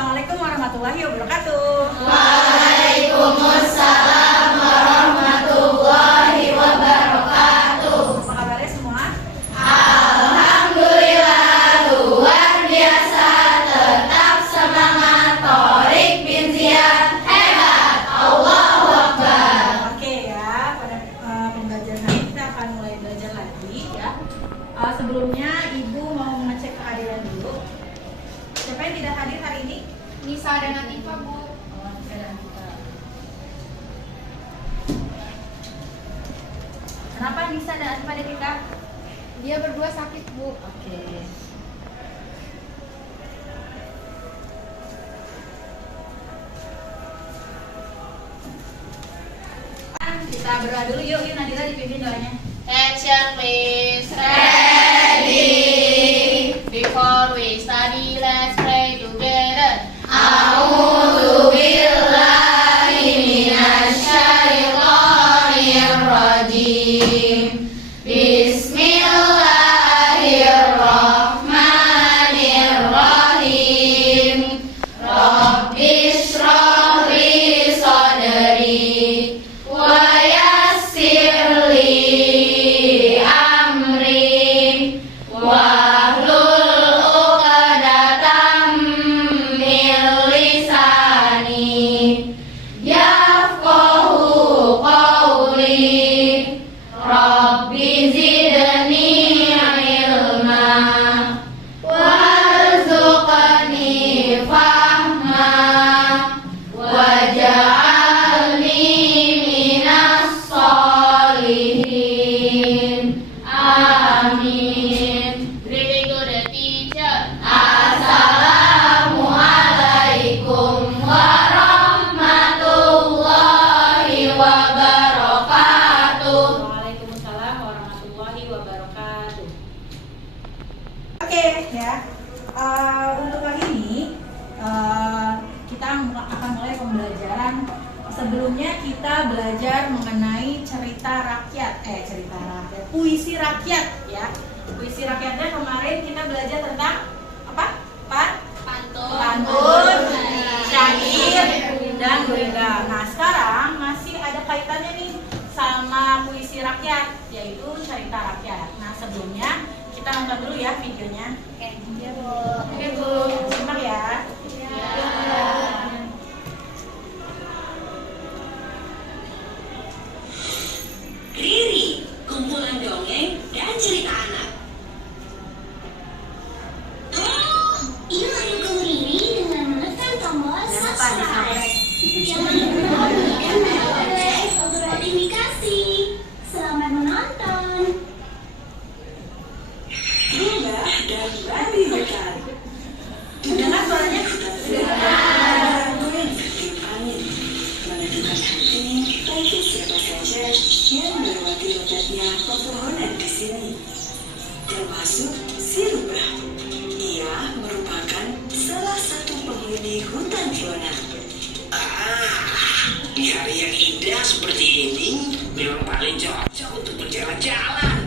Assalamualaikum warahmatullahi wabarakatuh. Waalaikumsalam warahmatullahi wabarakatuh. Apa kabarnya semua? Alhamdulillah luar biasa, tetap semangat. Thorik bin Ziyad hebat, Allahu Akbar. Oke ya, pada pembelajaran hari ini kita akan mulai belajar lagi ya. Sebelumnya Ibu mau mengecek kehadiran dulu. Siapa yang tidak hadir hari ini? Nisa dan Atifa, Bu. Oh, Nisa dan Atifa. Kenapa Nisa dan Atifa tidak? Dia berdua sakit, Bu. Oke. Kita berdoa dulu yuk, Nadira dipimpin doanya. Action please. Ready. Before we study, let's pray together. A'udzu billahi minasyaitonir rajim. Bismillahirrahmanirrahim. Rabbi shrah li sadri wa yassir li amri wahlul 'uqdatam min lisani yafqahu qawli. Rabbi zidni ilma warzuqni fahma waj'alni minas sholihin. Amin. Greeting to the teacher. Assalamualaikum warahmatullahi wabarakatuh. Waalaikumsalam warahmatullahi wabarakatuh. Oke ya, untuk kali ini kita akan mulai pembelajaran. Sebelumnya kita belajar mengenai puisi rakyat ya. Puisi rakyatnya kemarin kita belajar tentang apa? Pantun, syair, dan gurinda. Nah sekarang masih ada kaitannya nih sama puisi rakyat, yaitu cerita rakyat. Nah sebelumnya kita nonton dulu ya videonya. Oke Bu, simak ya. Riri, kumpulan dongeng dan cerita anak. Inilah Riri dengan menekan tombol subscribe. Jangan lupa dan like untuk notifikasi. Selamat menonton. Rumah dan babi hutan. Dengar suaranya? Angin menentukan hati bagi siapa saja yang melewati lebatnya pepohonan di sini, termasuk si rubah. Ia merupakan salah satu penghuni hutan Fiona. Di hari yang indah seperti ini memang paling cocok untuk berjalan-jalan.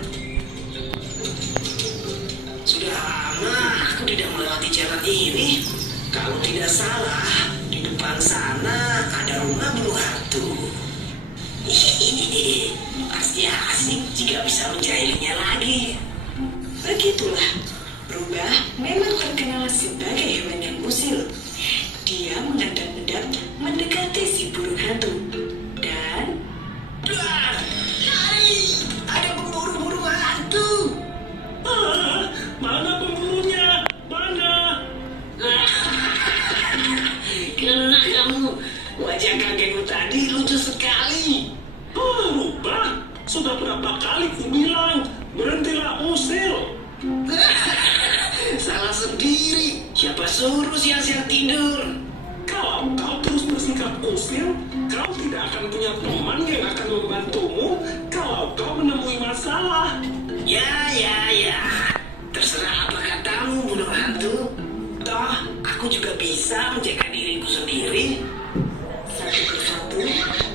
Sudah lama aku tidak melewati jalan ini. Kalau tidak salah, di depan sana ada rumah bulu hantu. Pasti asik jika bisa menjahilinya lagi. Begitulah, rubah memang terkenal sebagai hewan yang usil. Dia mengendap-endap mendekati si burung hantu. Dan Wah, ada pemburu burung hantu. Mana pemburunya? Mana? Kena kamu. Wajah kakekmu tadi lucu sekali. Rubah, sudah berapa kali ku bilang berhentilah usil. Salah sendiri. Siapa suruh siang-siang tidur? Kalau kau terus bersikap usil, kau tidak akan punya teman yang akan membantumu kalau kau menemui masalah. Ya. Terserah apa katamu, burung hantu. Toh, aku juga bisa menjaga diriku sendiri. satu persatu,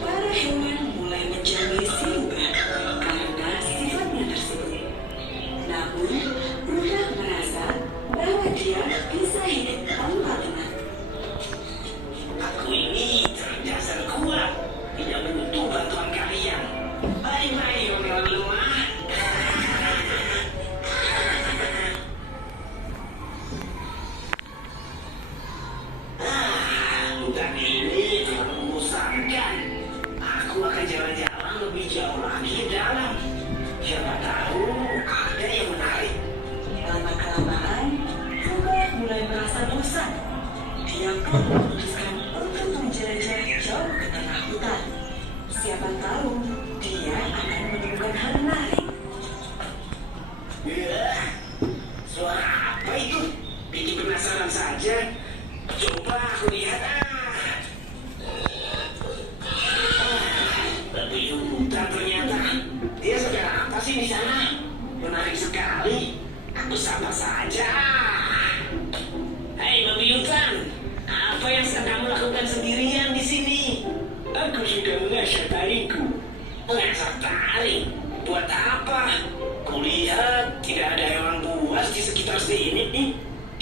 para hewan mulai menjauhi si rubah karena sifatnya tersebut. Namun, rubah merasa bahwa dia bisa hidup tanpa teman. aku akan jalan-jalan lebih jauh lagi ke dalam. Siapa tahu ada yang menarik. Lama-kelamaan, Rubah mulai merasa bosan. Dia pun memutuskan untuk menjelajah jauh ke tengah hutan. Siapa tahu dia akan menemukan hal menarik. Yah, suara apa itu? Bikin penasaran saja. Coba aku lihat. Babi hutan ternyata. Dia sedang apa sih di sana? Menarik sekali. Aku sapa saja. Hei babi hutan, apa yang sedang melakukan sendirian di sini? Aku sudah mengasah taringku. Mengasah taring? Buat apa? Kulihat tidak ada hewan buas di sekitar sini nih.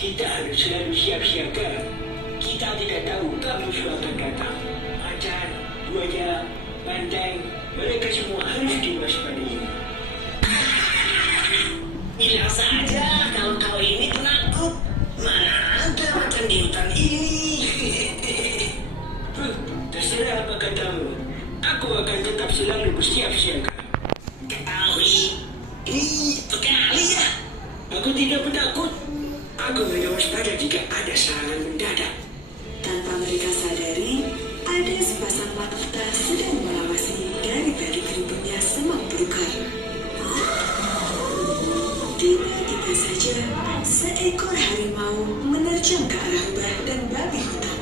Kita harus selalu siap-siaga. Kita tidak tahu kapan musuh akan datang. Macan, buaya, banteng, mereka semua harus diwaspadai. Bilang saja kalau kau ini penakut. Mana ada macan di hutan ini? Terserah apa katamu. Aku akan tetap selalu bersiap siaga. Ketahui, ini sekali ya. Aku tidak penakut. Aku hanya waspada jika ada serangan mendadak. Tanpa mereka sadari, ada sepasang mata sedang mengawasi dari balik rimbunnya semak belukar. Tiba-tiba saja, seekor harimau menerjang ke arah Rubah dan babi hutan.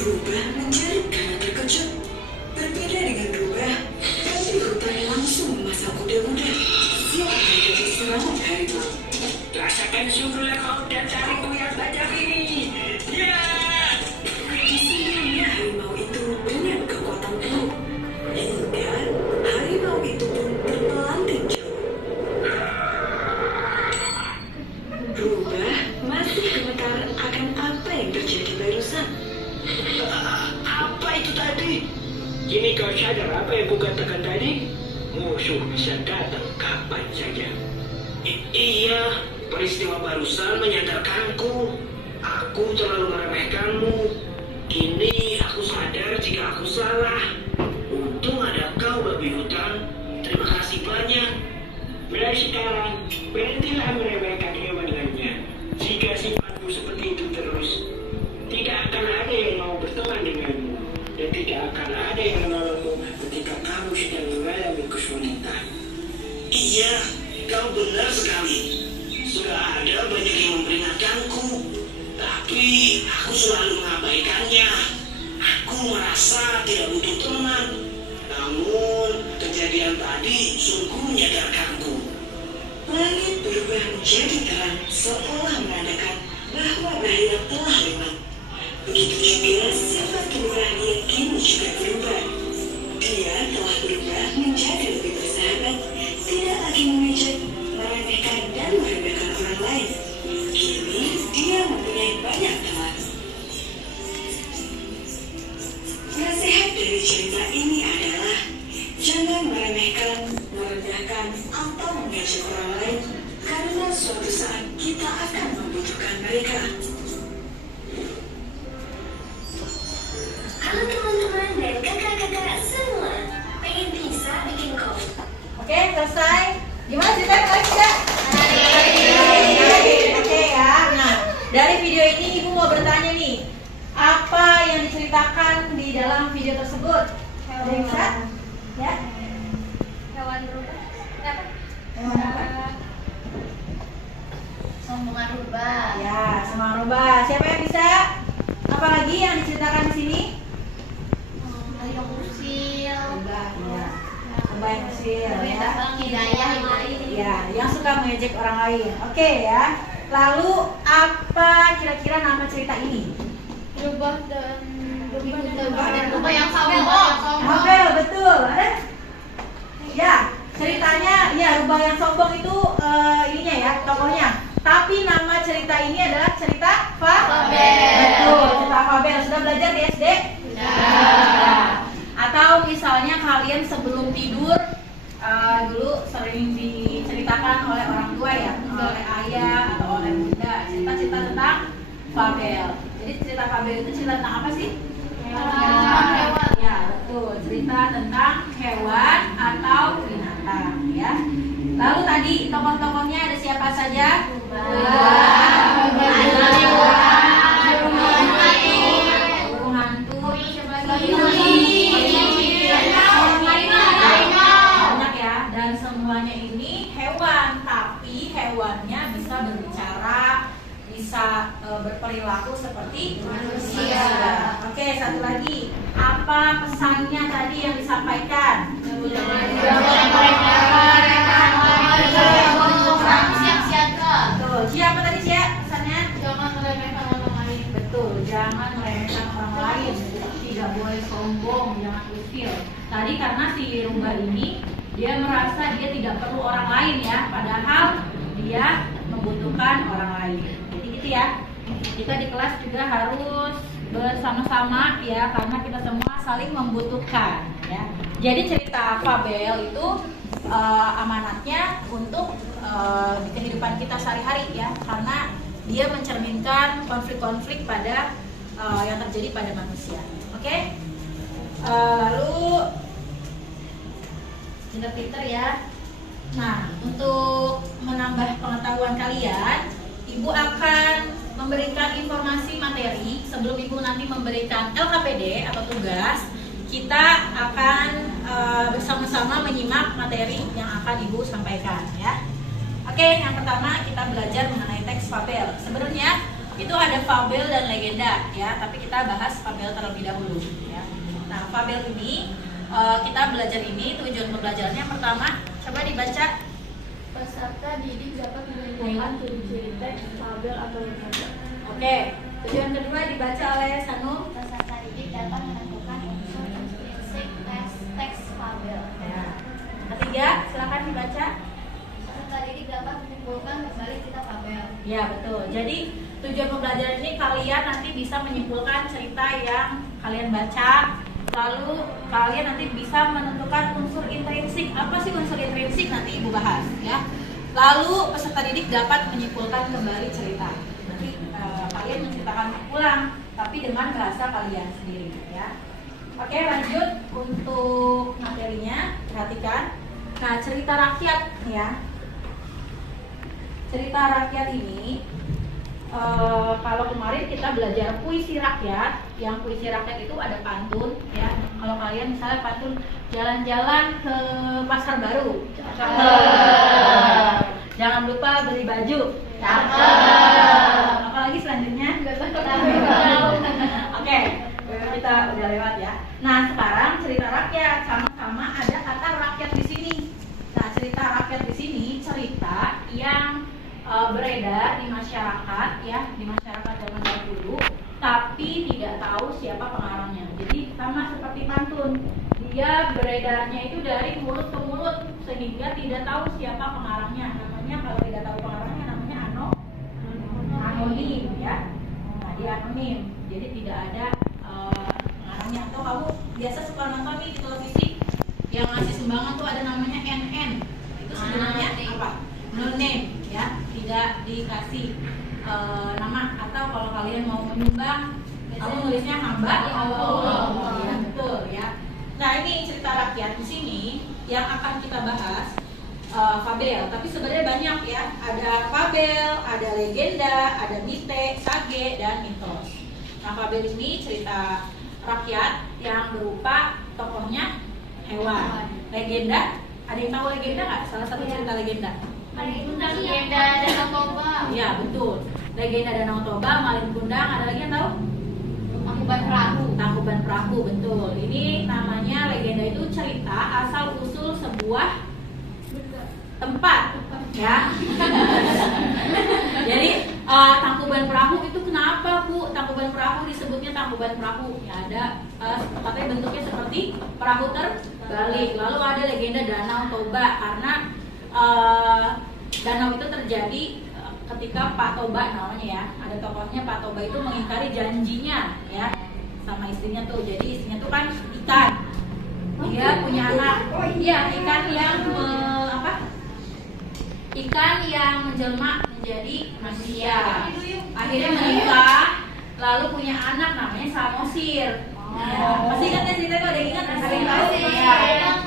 Rubah menjerit karena terkejut. Berbeda dengan Rubah, babi hutan langsung memasang kuda-kuda. Siap menghadapi serangan harimau. Rasakan sungguhlah kau dan taringku yang tajam ini. Ya! Disembunyinya harimau itu dengan kekuatan penuh. Hingga harimau itu pun terpelanting jauh. Rubah masih gemetar akan apa yang terjadi barusan. Apa itu tadi? Kini kau sadar apa yang kukatakan tadi? Musuh bisa datang kapan saja. Iya, peristiwa barusan menyadarkanku. Aku terlalu meremehkanmu. Kini aku sadar jika aku salah. Untung ada kau babi hutan. Terima kasih banyak. Mulai sekarang, berhentilah meremehkan hewan lainnya. Jika sifatmu seperti itu terus, tidak akan ada yang mau berteman denganmu. Dan tidak akan ada yang menolongmu ketika kamu sedang mengalami kesulitan. Iya, kau benar sekali. Sudah ada banyak yang memperingatkanku. Tapi aku selalu mengabaikannya. Aku merasa tidak butuh teman. Namun, kejadian tadi sungguh menyadarkanku. Langit berubah menjadi terang seolah menandakan bahwa bahaya telah lewat. Begitu juga sifat Rubah yang kini juga berubah. Dia telah berubah menjadi lebih bersahabat, tidak lagi mengejek, meremehkan dan meremehkan orang lain. Kini dia mempunyai banyak teman. Nasihat dari cerita ini adalah jangan meremehkan, merendahkan, atau mengejek orang lain, karena suatu saat kita akan membutuhkan mereka. Halo teman-teman dan kakak-kakak semua. Pengen bisa bikin kopi? Oke, selesai. Gimana ceritanya kalian tidak? Oke ya. Nah, dari video ini ibu mau bertanya nih, apa yang diceritakan di dalam video tersebut? Ada yang bisa? Ya. Hewan berubah. Apa? Hewan apa? Sombongan rubah. Ya, semua rubah. Siapa yang bisa? Apa lagi yang diceritakan di sini? Yang usil. Rubah, ya. Rubah yang kecil, ya. Hidayah yang lain. Ya, yang suka mengejek orang lain. Oke ya. Lalu apa kira-kira nama cerita ini? Rubah dan rubah yang sombong. Oke, betul. Ada? Ya, ceritanya ya rubah yang sombong itu ininya ya, tokohnya. Tapi nama cerita ini adalah cerita Fabel. Betul, cerita Fabel. Sudah belajar di SD? Sudah. Atau misalnya kalian sebelum tidur dulu sering diceritakan oleh orang tua ya, oleh ayah atau oleh bunda, cerita-cerita tentang Fabel. Jadi cerita Fabel itu cerita tentang apa sih? Hewan. Ya, betul. Cerita tentang hewan atau binatang ya. Lalu tadi tokoh-tokohnya ada siapa saja? Burung hantu, banyak ya. Dan semuanya ini hewan, tapi hewannya bisa berbicara, bisa berperilaku seperti manusia. Oke, satu lagi. Apa pesannya tadi yang disampaikan? Betul. Siapa tadi Cia? Pesannya? Jangan meremehkan orang lain. Betul. Jangan meremehkan orang lain. Tidak boleh sombong, jangan ilfil. Tadi karena si Rumba ini dia merasa dia tidak perlu orang lain ya, padahal dia membutuhkan orang lain. Jadi gitu ya. Kita di kelas juga harus bersama-sama ya, karena kita semua saling membutuhkan ya. Jadi cerita fabel itu amanatnya untuk di kehidupan kita sehari-hari ya, karena dia mencerminkan konflik-konflik pada yang terjadi pada manusia. Oke? Lalu pinter-pinter ya. Nah, untuk menambah pengetahuan kalian, Ibu akan memberikan informasi materi. Sebelum Ibu nanti memberikan LKPD atau tugas, kita akan bersama-sama menyimak materi yang akan Ibu sampaikan ya. Oke, yang pertama kita belajar mengenai teks fabel. Sebenarnya itu ada fabel dan legenda ya, tapi kita bahas fabel terlebih dahulu ya. Nah, fabel ini kita belajar ini, tujuan pembelajarannya pertama, coba dibaca. Peserta didik dapat menyimpulkan ciri-ciri teks, fabel atau legenda. Oke, tujuan kedua dibaca oleh Sanu. Peserta didik dapat menentukan unsur intrinsik teks fabel. Ya. Ketiga, silakan dibaca. Peserta didik dapat menyimpulkan kembali cerita fabel. Ya, betul. Jadi tujuan pembelajaran ini kalian nanti bisa menyimpulkan cerita yang kalian baca. Lalu kalian nanti bisa menentukan unsur intrinsik. Apa sih unsur intrinsik? Nanti Ibu bahas ya. Lalu peserta didik dapat menyimpulkan kembali cerita. Nanti kalian menceritakan ulang, tapi dengan bahasa kalian sendiri ya. Oke, lanjut untuk materinya. Perhatikan. Nah, cerita rakyat ya. Cerita rakyat ini kalau kemarin kita belajar puisi rakyat, yang puisi rakyat itu ada pantun ya. Kalau kalian misalnya pantun jalan-jalan ke pasar baru, jangan lupa beli baju, apalagi selanjutnya. Oke, kita udah lewat ya. Nah, sekarang cerita rakyat, sama-sama ada kata rakyat di sini. Nah, cerita rakyat di sini cerita yang beredar di masyarakat ya, di masyarakat zaman dahulu, tapi tidak tahu siapa pengarangnya. Jadi sama seperti pantun, dia beredarnya itu dari mulut ke mulut sehingga tidak tahu siapa pengarangnya. Namanya kalau tidak tahu pengarangnya namanya anonim ya. Nah, dia anonim, jadi tidak ada pengarangnya. Atau kamu biasa suka nonton nih di televisi yang ngasih sumbangan tuh ada namanya NN. Itu sebenarnya apa? No name ya, tidak dikasih nama. Atau kalau kalian mau menyumbang, kamu nulisnya hamba Allah. Ya, betul ya. Nah, ini cerita rakyat di sini yang akan kita bahas fabel, tapi sebenarnya banyak ya. Ada fabel, ada legenda, ada mite, sage, dan mitos. Nah, fabel ini cerita rakyat yang berupa tokohnya hewan. Legenda, ada yang tahu legenda nggak? Salah satu cerita legenda. Legenda Danau Toba. Ya, betul. Legenda Danau Toba, Malin Kundang, ada lagi yang tahu? Tangkuban Perahu. Tangkuban Perahu, betul. Ini namanya legenda itu cerita asal usul sebuah tempat, ya. Jadi Tangkuban Perahu itu kenapa, Bu? Tangkuban Perahu disebutnya Tangkuban Perahu. Ya, ada katanya bentuknya seperti perahu terbalik. Lalu ada legenda Danau Toba karena danau itu terjadi ketika Pak Toba namanya ya, ada tokohnya Pak Toba itu mengingkari janjinya ya sama istrinya tuh. Jadi istrinya tuh kan ikan, dia punya anak, iya ikan yang ikan yang menjelma menjadi manusia, akhirnya menikah lalu punya anak namanya Samosir. Ya, masih ingat kan ceritanya? Ada yang ingat? Ada yang tahu? Masih. Ya.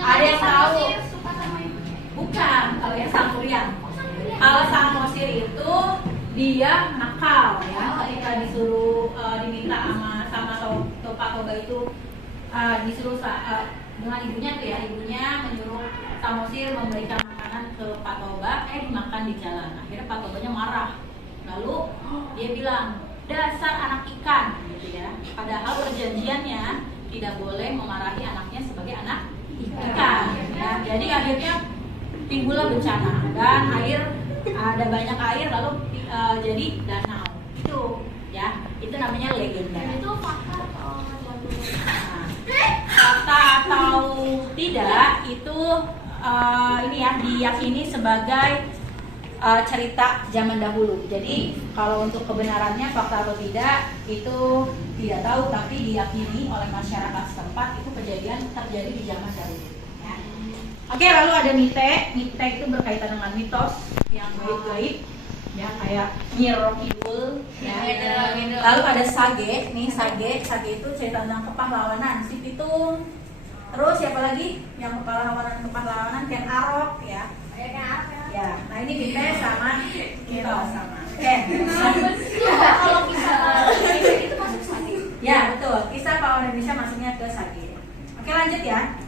Ada yang tahu? Suka sama ibu. Bukan, kalau yang Samuriang. Kalau Samosir itu dia nakal ya, ketika disuruh diminta sama Topa Toba itu disuruh dengan ibunya tuh ya, ibunya menyuruh Samosir memberikan makanan ke Pak Toba, dimakan di jalan. Akhirnya Pak Tobanya marah. Lalu dia bilang, dasar anak ikan, gitu ya. Padahal perjanjiannya tidak boleh memarahi anaknya sebagai anak ikan. Ya. Jadi akhirnya timbullah bencana dan ada banyak air lalu jadi danau. Itu ya, itu namanya legenda. Itu fakta atau Nah, fakta atau tidak itu ini ya diyakini sebagai cerita zaman dahulu. Jadi kalau untuk kebenarannya fakta atau tidak itu tidak tahu, tapi diyakini oleh masyarakat setempat itu kejadian terjadi di zaman dahulu. Ya. Oke, lalu ada mite. Mite itu berkaitan dengan mitos yang gaib-gaib, ya kayak Nyiro Kidul. Ya. Lalu ada sage. Nih sage itu cerita tentang kepahlawanan si Pitung. Terus siapa lagi yang kepahlawanan Ken Arok ya. Ya, nah ini mite sama mitos sama. Ken. kalau kisah itu masuk sage. Ya betul, kisah pahlawan Indonesia masuknya ke sage. Oke lanjut ya.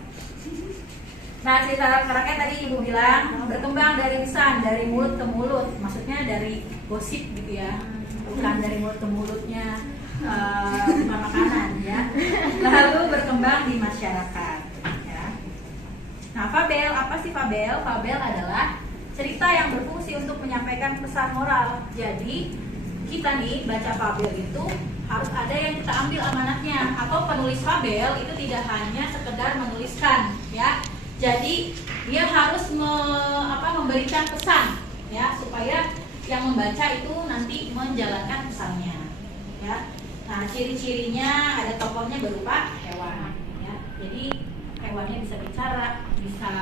Nah cerita rakyat tadi ibu bilang berkembang dari lisan, dari mulut ke mulut, maksudnya dari gosip gitu ya, bukan dari mulut ke mulutnya makanan ya. Lalu berkembang di masyarakat. Ya. Nah fabel, apa sih fabel? Fabel adalah cerita yang berfungsi untuk menyampaikan pesan moral. Jadi kita nih baca fabel itu harus ada yang kita ambil amanatnya, atau penulis fabel itu tidak hanya sekedar menuliskan ya. Jadi dia harus memberikan pesan ya supaya yang membaca itu nanti menjalankan pesannya ya. Nah ciri-cirinya ada tokohnya berupa hewan ya. Jadi hewannya bisa bicara, bisa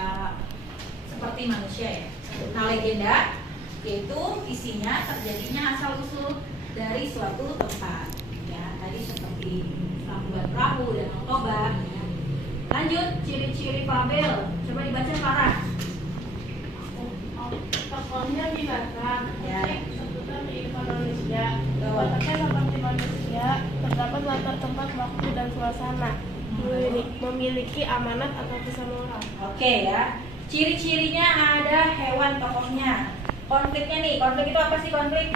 seperti manusia ya. Nah legenda yaitu isinya terjadinya asal usul dari suatu tempat ya. Tadi seperti Labuan Perahu dan Toba ya. Lanjut, ciri-ciri fabel. Coba dibaca Farah. Tokohnya binatang, Ya. seputar kehidupan manusia. Betul. Wataknya seperti manusia, terdapat latar tempat, waktu, dan suasana. Memiliki amanat atau pesan moral. Oke ya. Ciri-cirinya ada hewan tokohnya. Konfliknya nih, konflik itu apa sih konflik?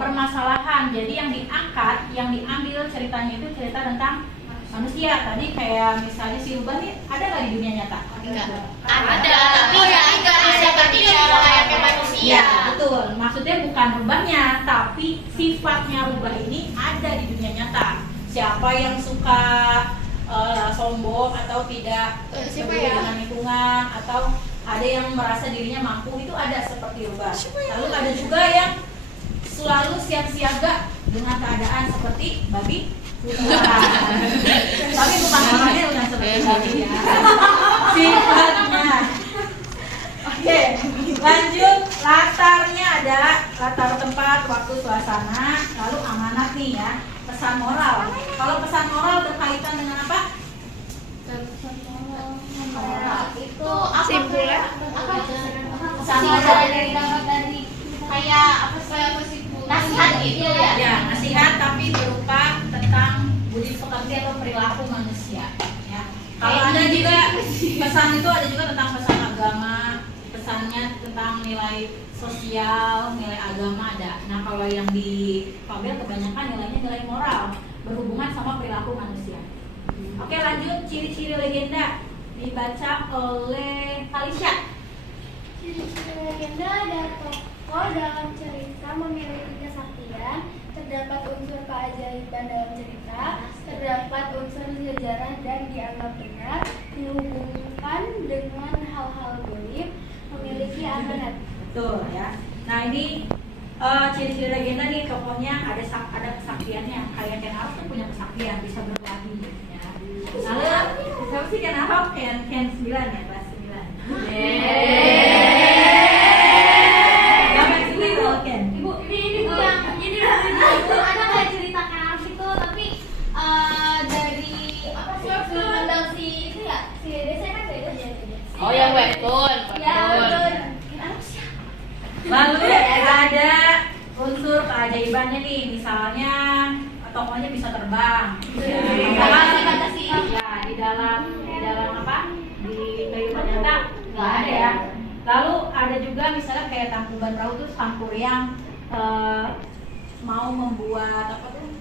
Permasalahan. Jadi yang diangkat, yang diambil ceritanya itu cerita tentang manusia. Tadi kayak misalnya si Rubah nih ada nggak di dunia nyata? Ada, tapi ya enggak seperti layaknya manusia. Iya, betul. Maksudnya bukan rubahnya, tapi sifatnya rubah ini ada di dunia nyata. Siapa yang suka sombong atau tidak peduli dengan lingkungan, atau ada yang merasa dirinya mampu, itu ada seperti rubah. Lalu ada juga yang selalu siap siaga dengan keadaan seperti babi. Tapi bukan orangnya bukan seperti babi ya. Sifatnya. Oke, lanjut. Latarnya ada latar tempat, waktu, suasana, lalu amanat nih ya. Pesan moral. Kalau pesan moral berkaitan dengan apa? Itu simpulnya Pesan moral dari kayak apa sih nasihat gitu ya. Ya, nasihat tapi berupa tentang budi pekerti atau perilaku manusia. Ya. Kalau ada juga pesan itu ada juga tentang pesan agama, pesannya tentang nilai sosial, nilai agama ada. Nah kalau yang di fabel kebanyakan nilainya nilai moral berhubungan sama perilaku manusia. Oke lanjut, ciri-ciri legenda dibaca oleh Kalisya. ciri-ciri legenda ada tokoh dalam cerita memiliki kesaktian, terdapat unsur keajaiban dalam cerita, terdapat unsur sejarah dan dianggap benar, dihubungkan dengan hal-hal gaib, memiliki amanat. Betul ya. Nah ini ciri-ciri legenda nih tokohnya ada kesaktiannya. Kayak Ken Arok tuh punya kesaktian, bisa berkelahi ya. Lalu siapa sih Ken Arok? Ken 9 ya, kelas 9. Ibu, ini Bu yang ini ada nggak cerita Ken Arok itu, tapi keajaibannya nih, misalnya tokohnya bisa terbang. Fantasi. Ya, di dalam apa? Di kehidupan nyata nggak ada ya. Lalu ada juga misalnya kayak Tangkuban Perahu tuh Sangkur yang mau membuat apa tuh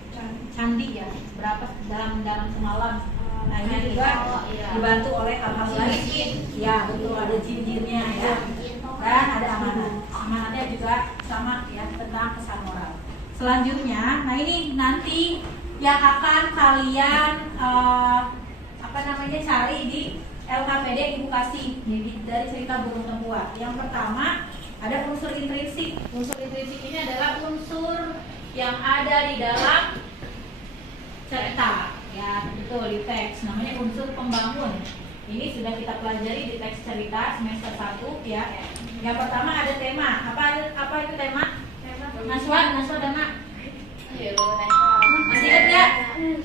candi ya, berapa dalam semalam. Nah ini juga dibantu oleh hal-hal lain. Ya betul, ada jin-jinnya ya. Dan ada amanatnya juga sama ya, tentang pesan moral. Selanjutnya, nah ini nanti yang akan kalian cari di LKPD Ibu kasih dari cerita burung tempua. Yang pertama ada unsur intrinsik. Unsur intrinsik ini adalah unsur yang ada di dalam cerita. Ya betul, di teks namanya unsur pembangun. Ini sudah kita pelajari di teks cerita semester 1 ya. Yang pertama ada tema. Apa itu tema? Naswa dan Mak. Masih ingat ya?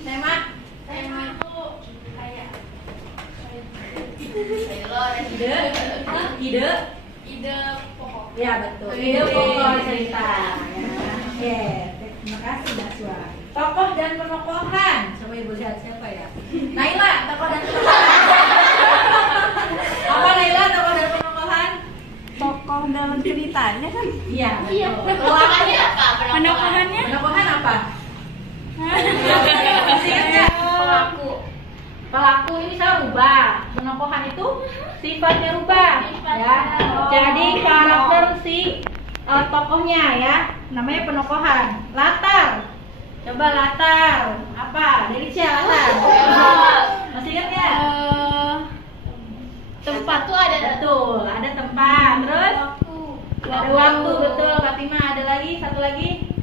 Tema itu kayak ide pokok. Ya betul. Ide pokok cerita. Ya. Oke, terima kasih Naswa. Tokoh dan penokohan. Coba Ibu lihat siapa ya? Naila, tokoh dan penokohan. Apa Naila, tokoh dan penokohan? Tokoh dalam ceritanya kan? Iya. Penokohannya apa? Penokohan apa? Masih ingat nggak? Pelaku ini saya rubah. Penokohan itu sifatnya rubah. Ya. Jadi karakter si tokohnya ya, namanya penokohan. Latar. Coba latar. Apa? Delicia latar. Masih ingat nggak? Tempat tuh ada. Betul, ada tempat. Terus ada waktu, betul. Fatima, ada lagi satu lagi.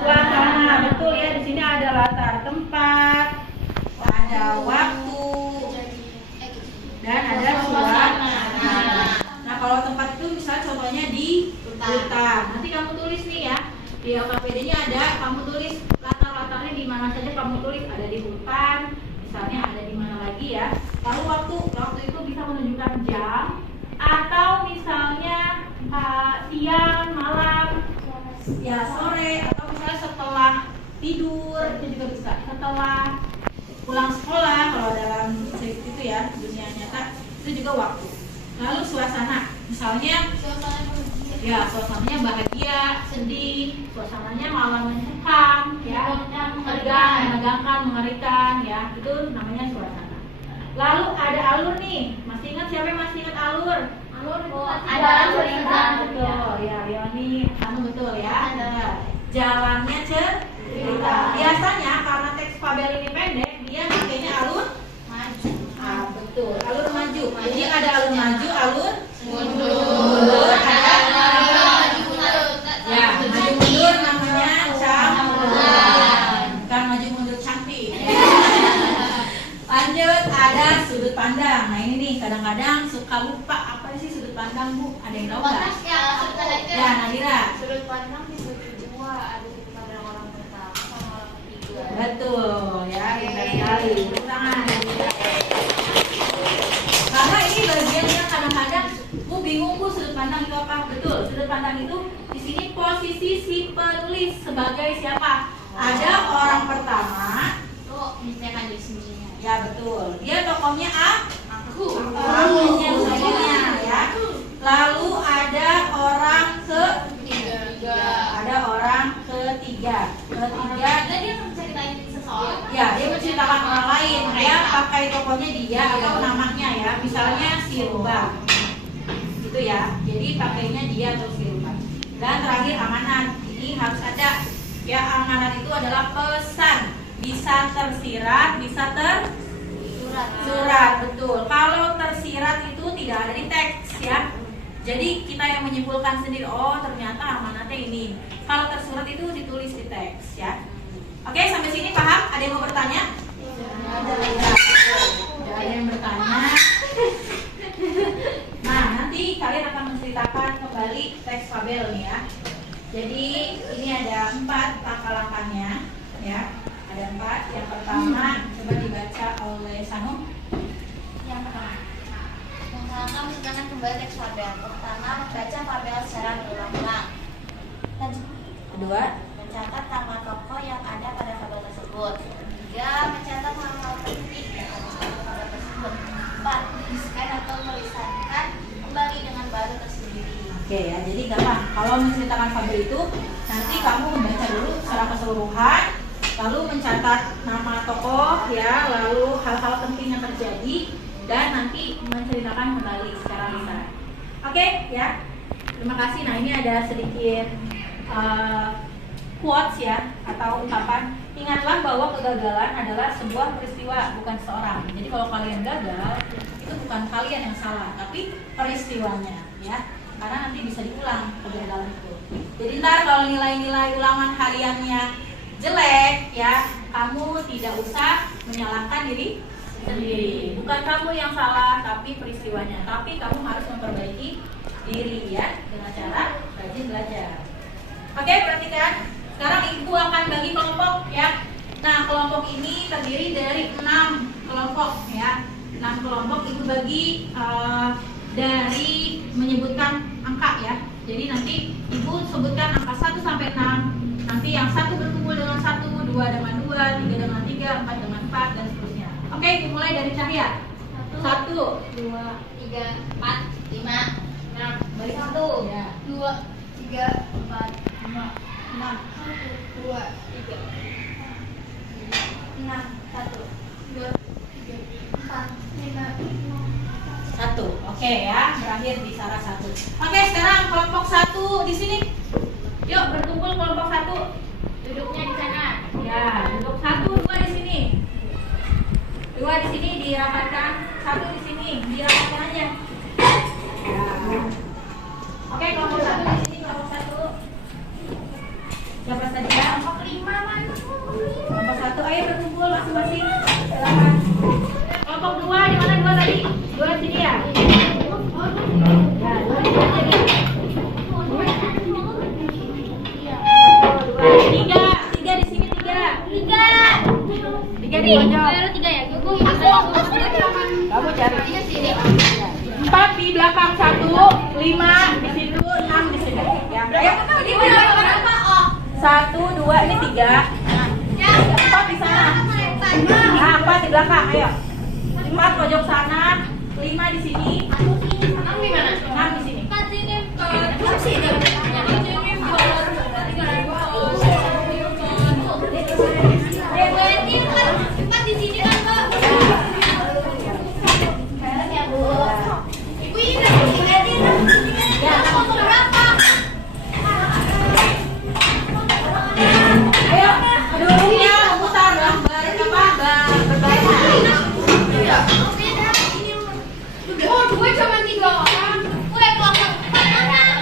Suasana, betul ya. Di sini ada latar tempat, ada waktu, dan ada suasana. Nah, kalau tempat itu misalnya contohnya di hutan. Nanti kamu tulis nih ya. Di LKPD-nya ada, kamu tulis latar-latarnya di mana saja kamu tulis. Ada di hutan, misalnya ada di mana lagi ya. Lalu waktu itu bisa menunjukkan jam atau misalnya siang, malam, ya sore, atau misalnya setelah tidur itu juga bisa. Setelah pulang sekolah kalau dalam itu ya dunia nyata itu juga waktu. Lalu suasana, misalnya ya suasananya bahagia, sedih, suasananya malam mencekam, ya, menegangkan, mengerikan, ya, itu namanya suasana. Lalu ada alur nih, masih ingat siapa yang masih ingat alur? Ada alur cerita. Betul, ya, Rioni, kamu betul ya. Jalannya cerita. Biasanya karena teks fabel ini pendek, dia pakainya alur maju. Betul, alur maju. Jadi ada alur maju, alur mundur, ada ya, maju mundur namanya campuran. Bukan maju mundur cantik. Lanjut, ada sudut pandang. Nah ini nih, kadang-kadang suka lupa apa sih sudut pandang, Bu? Ada yang tahu nggak? Ya, Nadira. Sudut pandang dibagi dua, ada sudut pandang orang pertama sama orang ketiga. Betul, ya, pintar sekali. Tepuk tangan. Karena ini bagian yang kadang-kadang Bu bingung, Bu, sudut pandang itu apa? Betul, sudut pandang itu di sini posisi si penulis sebagai siapa? Ada orang pertama. Misalkan diri sendirinya. Ya betul. Dia tokohnya Aku. Orangnya tokohnya ya. Lalu ada orang ketiga. Ada orang ketiga. Nah, dia menceritain seseorang. Ya, dia menceritakan orang lain. Dia pakai tokohnya dia atau namanya ya. Misalnya si Rubah. Gitu ya. Jadi pakainya dia atau si Rubah. Dan terakhir amanat. Ini harus ada. Ya, amanat itu adalah pesan. Bisa tersirat, bisa tersurat, betul. Kalau tersirat itu tidak ada di teks ya. Jadi kita yang menyimpulkan sendiri, oh ternyata amanatnya ini. Kalau tersurat itu ditulis di teks ya. Oke, sampai sini paham? Ada yang mau bertanya? Tidak ada yang bertanya. Nah, nanti kalian akan menceritakan kembali teks fabel nih ya. Jadi ini ada 4 langkah-langkahnya ya. Ada 4. Yang pertama coba dibaca oleh Sanum. Yang pertama menceritakan kembali teks fabel. Pertama, baca fabel secara berulang-ulang. Lanjut. Kedua, mencatat nama toko yang ada pada kabel tersebut. 3. Mencatat hal-hal penting yang ada pada kabel tersebut. 4. Menuliskan atau melisahkan kembali dengan baru tersendiri. oke ya, jadi gampang. Kalau menceritakan fabel itu, nanti kamu membaca dulu secara keseluruhan, lalu mencatat nama tokoh ya, lalu hal-hal penting yang terjadi, dan nanti menceritakan kembali secara lisan. Oke ya, terima kasih. Nah ini ada sedikit quotes ya, atau ungkapan. Ingatlah bahwa kegagalan adalah sebuah peristiwa, bukan seorang. Jadi kalau kalian gagal, itu bukan kalian yang salah, tapi peristiwanya ya. Karena nanti bisa diulang kegagalan itu. Jadi ntar kalau nilai-nilai ulangan hariannya jelek ya, kamu tidak usah menyalahkan diri sendiri. Bukan kamu yang salah, tapi peristiwanya. Tapi kamu harus memperbaiki diri ya, dengan cara rajin belajar. Oke, perhatikan. Sekarang ibu akan bagi kelompok ya. Nah, kelompok ini terdiri dari 6 kelompok ya. 6 kelompok ibu bagi dari menyebutkan angka ya. Jadi nanti ibu sebutkan angka 1 sampai 6. Nanti yang 1 berkumpul dengan 1, 2 dengan 2, 3 dengan 3, 4 dengan 4 dan seterusnya. Oke, dimulai dari Cahya. 1, 2, 3, 4, 5, 6, balik 1 ya. 2, 3, 4, 5, 6. 1, 2, 3, 6, 1, 2, 3, 4, 5, 1. Oke ya, berakhir di Sarah 1. Oke, sekarang kelompok 1 di sini. Yuk berkumpul kelompok 1. duduknya di sana. Ya, duduk 1, 2 di sini. 2 di sini dirapatkan, 1 di sini dirapatkan aja. Ya. Oke, kelompok 1 di sini, kelompok 1. Siapa saja? Kelompok 5 mana? Kelompok 1, ayo berkumpul masing-masing. Silakan. Kelompok 2 di mana 2 tadi? 2 di sini ya. Ya, 2 di sini aja deh. 3 di sini 3. 3 di pojok. Baru 3 ya? Gue Kamu cari. 4 di belakang 1, 5 di situ, 6 di sini. Ya. Ayo. 1, 2 ini 3. 4 di sana. Nah, 4 di belakang, ayo. 4 pojok sana, 5 di sini. 6 di mana? 6 di sini. Ayo, duduknya putar berbalik. Oh, gue cuma 3 orang. Gue kelompok 4 orang.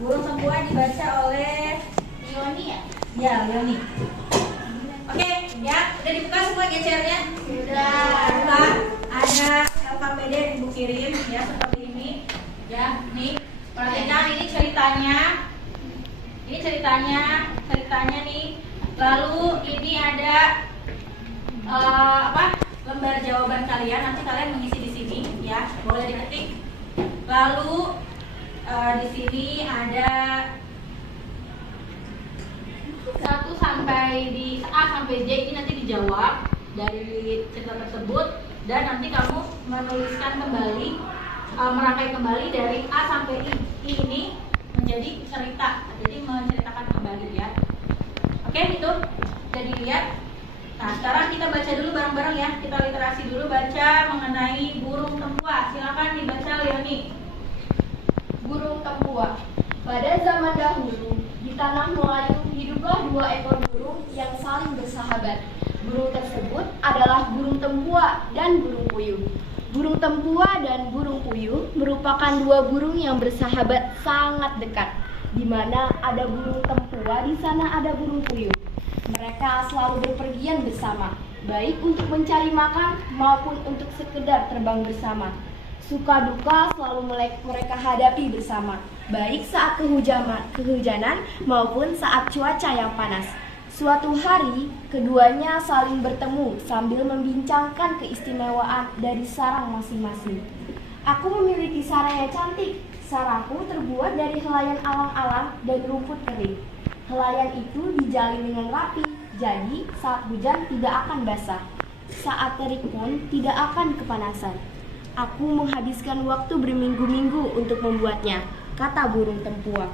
Burung tempua dibaca oleh Yoni ya? ya Leoni. Oke, ya udah dibuka semua gecernya. Buka. Ada alfabet yang Ibu kirim ya seperti ini. Ya, nih. Perhatikan ini ceritanya. Ini ceritanya nih. Lalu ini ada lembar jawaban kalian. Nanti kalian mengisi di sini ya. Boleh diketik. Lalu di sini ada 1 sampai di A sampai J ini nanti dijawab dari cerita tersebut dan nanti kamu menuliskan kembali merangkai kembali dari A sampai I ini menjadi cerita. Jadi menceritakan kembali ya. Oke, itu jadi dilihat. Nah, sekarang kita baca dulu bareng-bareng ya. Kita literasi dulu baca mengenai burung tempua. Silakan dibaca Leoni. Burung tempua. Pada zaman dahulu, di tanah Melayu hiduplah 2 ekor burung yang saling bersahabat. Burung tersebut adalah burung tempua dan burung puyuh. Burung tempua dan burung puyuh merupakan 2 burung yang bersahabat sangat dekat. Di mana ada burung tempua, di sana ada burung puyuh. Mereka selalu berpergian bersama, baik untuk mencari makan maupun untuk sekedar terbang bersama. Suka duka selalu mereka hadapi bersama, baik saat kehujanan maupun saat cuaca yang panas. Suatu hari, keduanya saling bertemu sambil membincangkan keistimewaan dari sarang masing-masing. Aku memiliki sarang yang cantik. Sarangku terbuat dari helaian alang-alang dan rumput kering. Helaian itu dijalin dengan rapi, jadi saat hujan tidak akan basah. Saat terik pun tidak akan kepanasan. Aku menghabiskan waktu berminggu-minggu untuk membuatnya, kata burung tempua.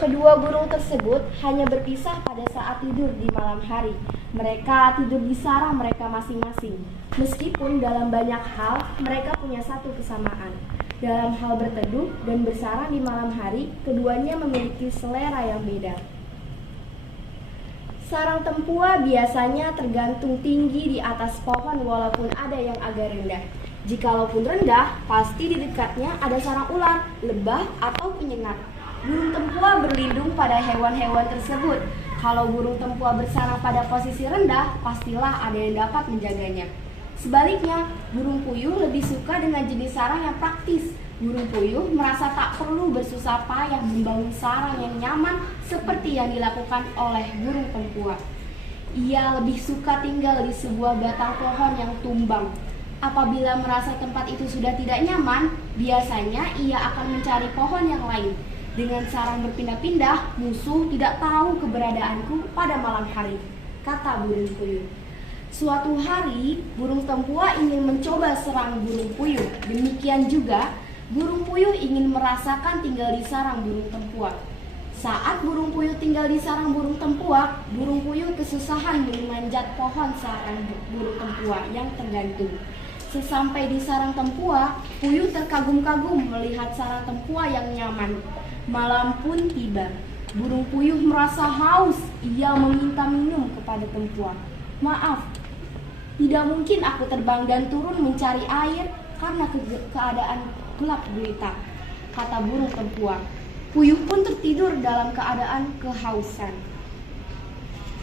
Kedua burung tersebut hanya berpisah pada saat tidur di malam hari. Mereka tidur di sarang mereka masing-masing. Meskipun dalam banyak hal mereka punya satu kesamaan. Dalam hal berteduh dan bersarang di malam hari, keduanya memiliki selera yang beda. Sarang tempua biasanya tergantung tinggi di atas pohon walaupun ada yang agak rendah. Jikalaupun rendah, pasti di dekatnya ada sarang ular, lebah, atau penyengat. Burung tempua berlindung pada hewan-hewan tersebut. Kalau burung tempua bersarang pada posisi rendah, pastilah ada yang dapat menjaganya. Sebaliknya, burung puyuh lebih suka dengan jenis sarang yang praktis. Burung puyuh merasa tak perlu bersusah payah membangun sarang yang nyaman seperti yang dilakukan oleh burung tempua. Ia lebih suka tinggal di sebuah batang pohon yang tumbang. Apabila merasa tempat itu sudah tidak nyaman, biasanya ia akan mencari pohon yang lain. Dengan sarang berpindah-pindah, musuh tidak tahu keberadaanku pada malam hari, kata burung puyuh. Suatu hari, burung tempua ingin mencoba serang burung puyuh. Demikian juga, burung puyuh ingin merasakan tinggal di sarang burung tempua. Saat burung puyuh tinggal di sarang burung tempua, burung puyuh kesusahan memanjat pohon sarang burung tempua yang tergantung. Sesampai di sarang tempua, puyuh terkagum-kagum melihat sarang tempua yang nyaman. Malam pun tiba. Burung puyuh merasa haus. Ia meminta minum kepada tempua. Maaf, tidak mungkin aku terbang dan turun mencari air karena keadaan gelap gulita, kata burung tempua. Puyuh pun tertidur dalam keadaan kehausan.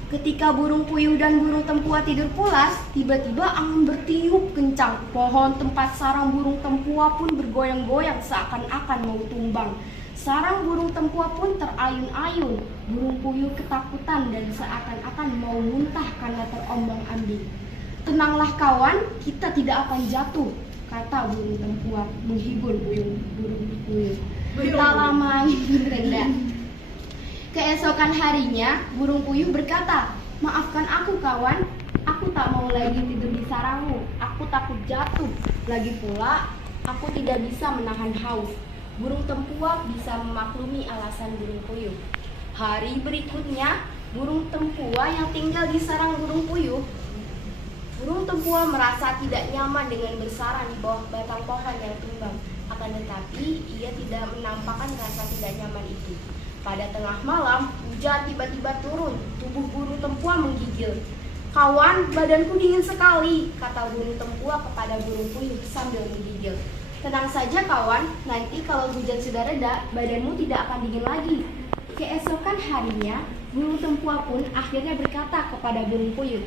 Ketika burung puyuh dan burung tempua tidur pulas, tiba-tiba angin bertiup kencang. Pohon tempat sarang burung tempua pun bergoyang-goyang seakan-akan mau tumbang. Sarang burung tempua pun terayun-ayun. Burung puyuh ketakutan dan seakan-akan mau muntah karena terombang-ambing. Tenanglah kawan, kita tidak akan jatuh, kata burung tempua menghibur burung puyuh. Tak lama angin reda. Keesokan harinya, burung puyuh berkata, maafkan aku kawan, aku tak mau lagi tidur di sarangmu, aku takut jatuh. Lagi pula, aku tidak bisa menahan haus. Burung tempua bisa memaklumi alasan burung puyuh. Hari berikutnya, burung tempua yang tinggal di sarang burung puyuh. Burung tempua merasa tidak nyaman dengan bersarang di bawah batang pohon yang tumbang. Akan tetapi, ia tidak menampakkan rasa tidak nyaman itu. Pada tengah malam, hujan tiba-tiba turun. Tubuh burung tempua menggigil. Kawan, badanku dingin sekali, kata burung tempua kepada burung puyuh sambil menggigil. Tenang saja kawan, nanti kalau hujan sudah reda, badanmu tidak akan dingin lagi. Keesokan harinya, burung tempua pun akhirnya berkata kepada burung puyuh,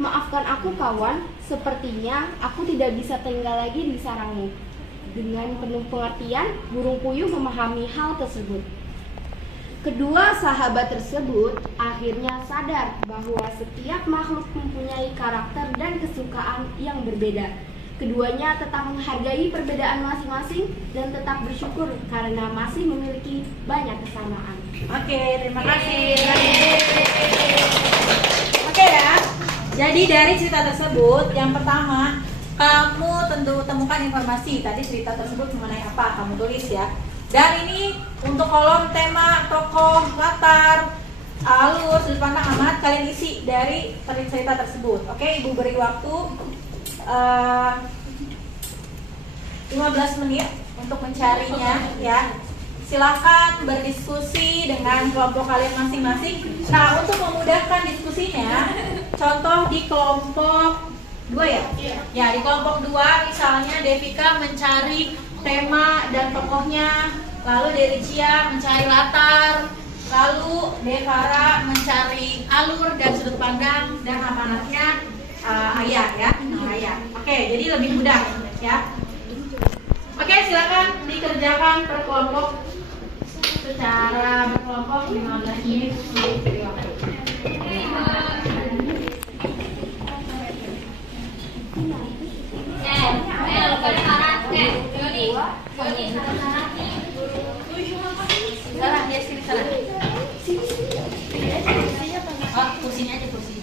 "Maafkan aku kawan, sepertinya aku tidak bisa tinggal lagi di sarangmu." Dengan penuh pengertian, burung puyuh memahami hal tersebut. Kedua sahabat tersebut akhirnya sadar bahwa setiap makhluk mempunyai karakter dan kesukaan yang berbeda. Keduanya tetap menghargai perbedaan masing-masing dan tetap bersyukur karena masih memiliki banyak kesamaan. Oke, terima kasih. Oke ya. Jadi dari cerita tersebut, yang pertama, kamu tentu temukan informasi. Tadi cerita tersebut mengenai apa? Kamu tulis ya. Dan ini untuk kolom tema, tokoh, latar, alur, sudut pandang, amanat, kalian isi dari cerita tersebut. Oke, Ibu beri waktu 15 menit untuk mencarinya ya. Silakan berdiskusi dengan kelompok kalian masing-masing. Nah, untuk memudahkan diskusinya, contoh di kelompok 2 ya? Ya, di kelompok 2 misalnya Devika mencari tema dan tokohnya, lalu Delicia mencari latar, lalu Devara mencari alur dan sudut pandang, dan amanatnya Ayah ya, Ayah. Oke, jadi lebih mudah ya. Oke, silakan dikerjakan per kelompok secara berkelompok 15 menit. Salah, dia sini salah. Oh, kursinya aja kursi.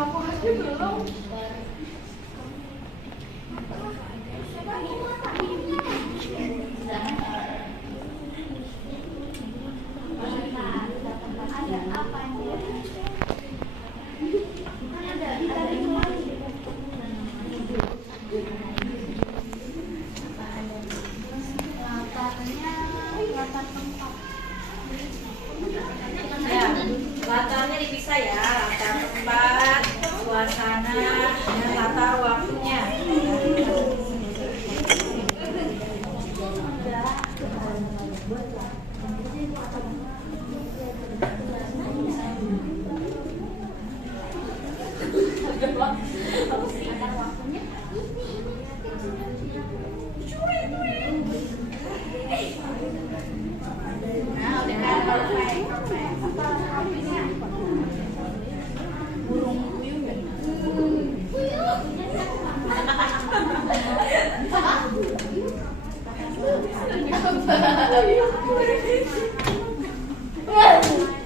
Nongkrongnya belum. Ya, latarnya dipisah ya, latar tempat, suasana, dan latar waktunya. Nah, udah kan perfect.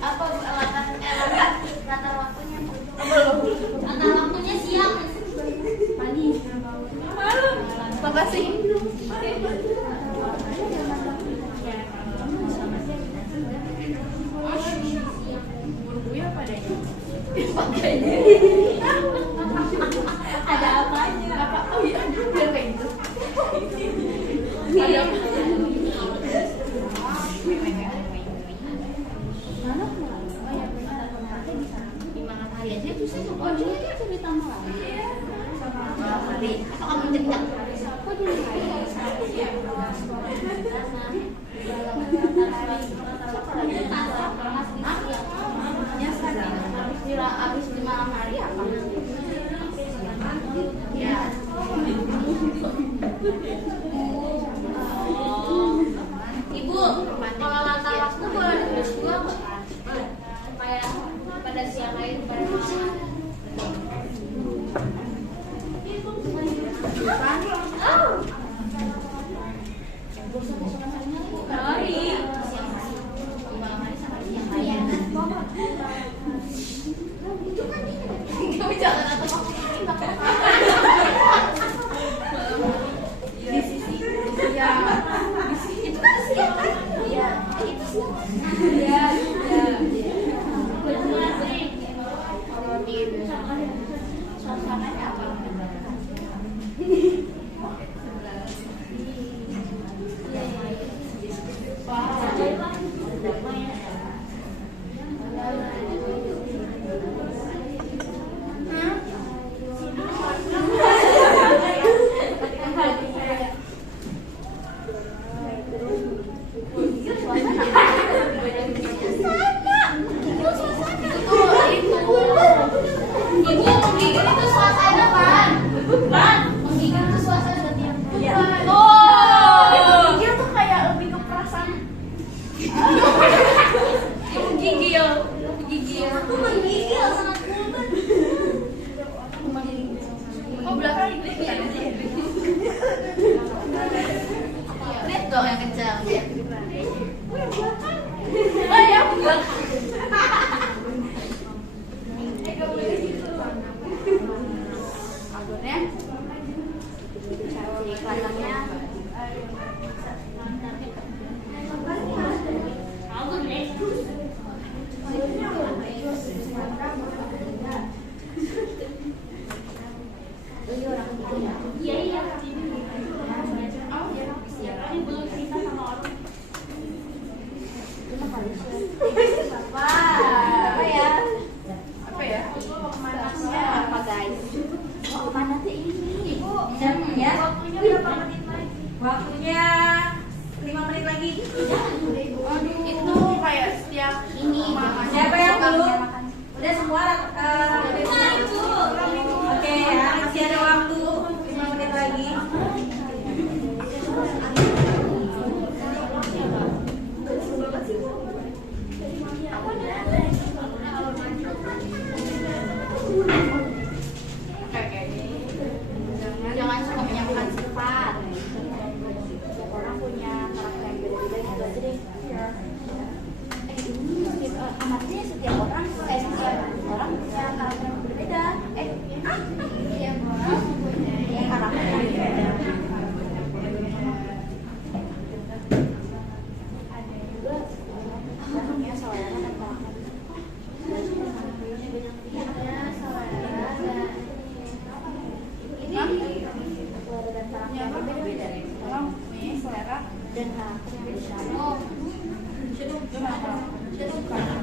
Apa latar waktunya? Latar waktunya siang. Pagi. Makasih. Ada apanya? Apa? Oh iya, udah kayak gitu. Ada apa? Gimana hari aja bisa oh dia cerita malam. Hari atau kamu cerita? Kok jadi abis di malam hari apa? Ya. Ibu, kalau latar waktu boleh ditulis dua nggak? Supaya pada siang lain pada malam. Waktunya 5 menit lagi. Itu kayak setiap ini. Siapa yang belum? Udah semua? Oke ya, masih ada waktu 5 dan aku bersama.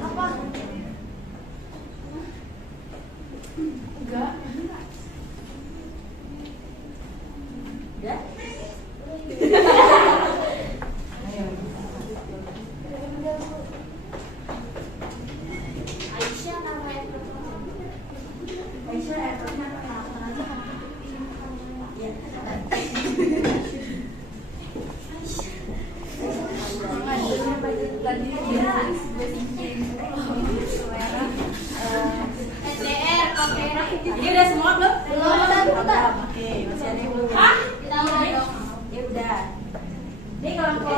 Apa? Enggak. Ya? Aisyah namanya. Aisyah effortnya apa aja? Ya. SDR, kamera. Ini udah semua belum? Belum. Oke, masih ada yang belum. Hah? Kita udah dong. Ya udah. Ini kelompok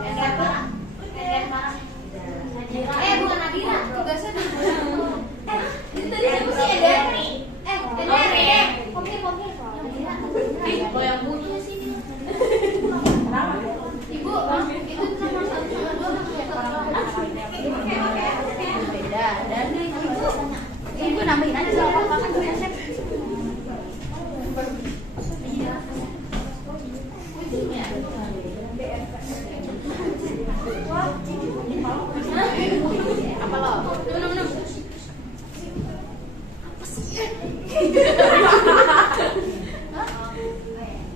SDR mana? SDR mana? Bukan Nadira. Tugasnya di itu tadi siapa sih SDR? SDR. Komir. Kalau yang butuh sini. Ibu, itu nomor 1 2 beda. Dan ibu nambahin aja sama kakak resep. Apa lo? Minum. Apa sih?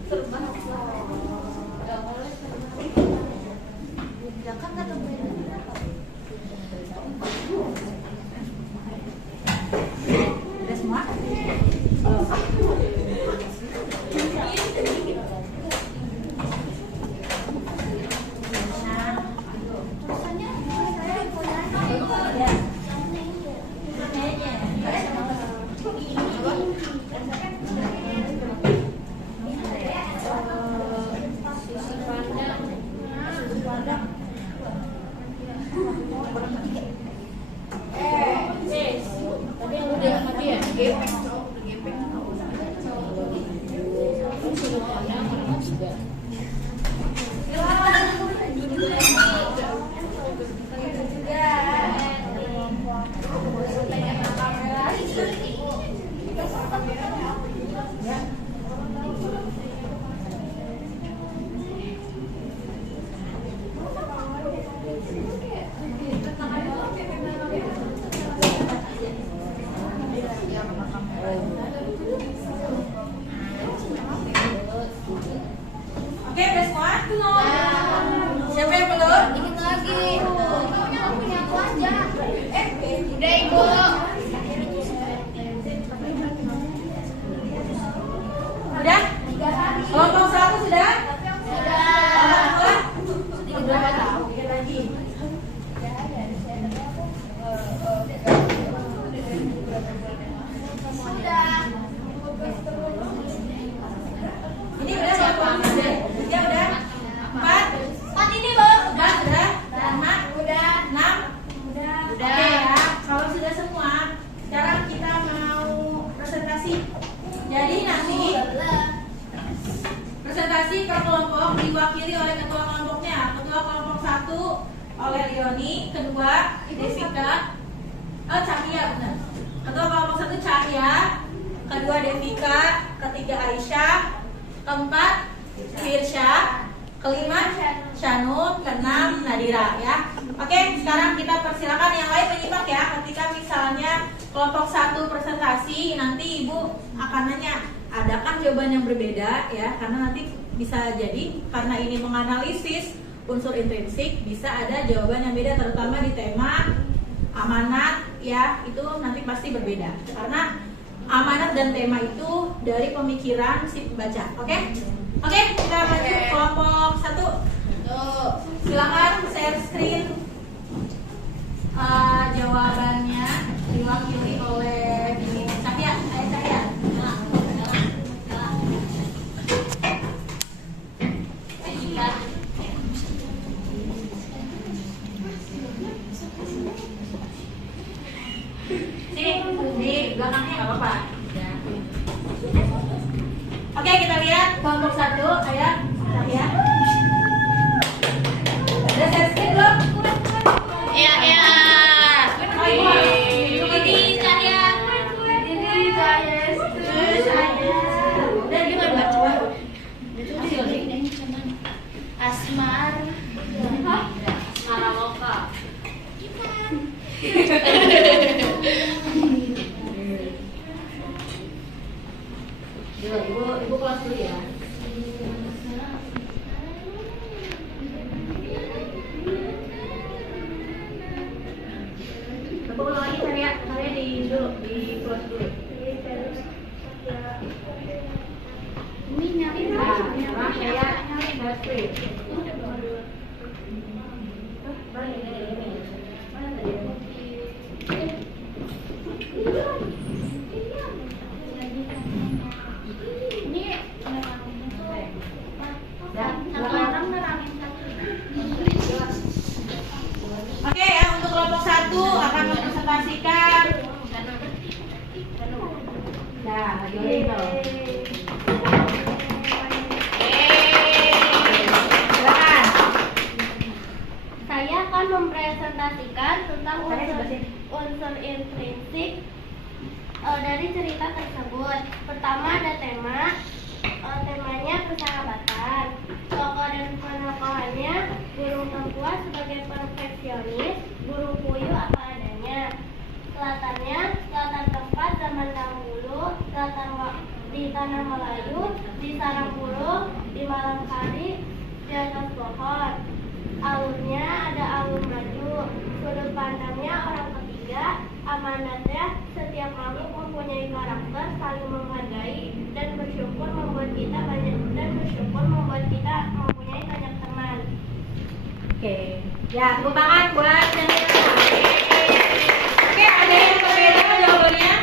Seru banget. Gak boleh. Belakang kata gue. udah semua? Oke, udah semua? Siapa yang belum? Dikit lagi. Pokoknya aku punya aku aja. Udah ibu. Udah? Kelompok 1 sudah? Sudah. Kelompok 2? Berapa tahu? Dikit lagi. Sudah. Ini udah berapa? 3 udah? 4? 4 ini loh. Udah? 5? Udah. 6? Udah. Oke ya, kalau sudah semua, sekarang kita mau presentasi. Jadi nanti presentasi per kelompok diwakili oleh ketua kelompoknya. Ketua kelompok 1 oleh Leoni, kedua Devika, Cahya benar. Ketua kelompok 1 Cahya, kedua Devika, ketiga Aisyah, keempat Firsya, kelima Shanun, keenam Nadira ya. Oke, sekarang kita persilakan yang lain menyimak ya. Ketika misalnya kelompok 1 presentasi, nanti ibu akan nanya, adakah jawaban yang berbeda ya? Karena nanti bisa jadi karena ini menganalisis unsur intrinsik, bisa ada jawaban yang beda, terutama di tema amanat ya, itu nanti pasti berbeda. Karena amanat dan tema itu dari pemikiran si pembaca. Oke? Oke, kita maju kelompok 1. Silakan share screen. Jawabannya diwakili oleh Cahya. Cahya. Sini, di belakangnya nggak apa-apa. Ya. Oke, kita lihat kelompok 1. Ayah, Cahya. Udah share screen belum? Ya. Oh iya. Ini Cahya. Udah gimana baca? Asmar Ibu kelas dulu ya. Coba ulang lagi Karya di kelas dulu. Ini nyari Oke ya, untuk kelompok 1 akan mempresentasikan. Nah, Yolino. Silakan. Saya akan mempresentasikan tentang unsur intrinsik dari cerita tersebut. Pertama ada tema. Temanya persahabatan. Tokoh dan penokohannya burung tempuan sebagai perfeksionis, burung puyuh apa adanya. Latarnya latar tempat zaman dahulu, di tanah Melayu, di sarang burung, di malam hari, di atas pohon. Alurnya ada alur maju, sudut pandangnya orang ketiga, amanatnya setiap makhluk mempunyai karakter, saling menghargai dan bersyukur membuat kita mempunyai banyak teman. Oke. Ya, tepuk tangan buat yang Oke, ada yang berbeda jawabannya?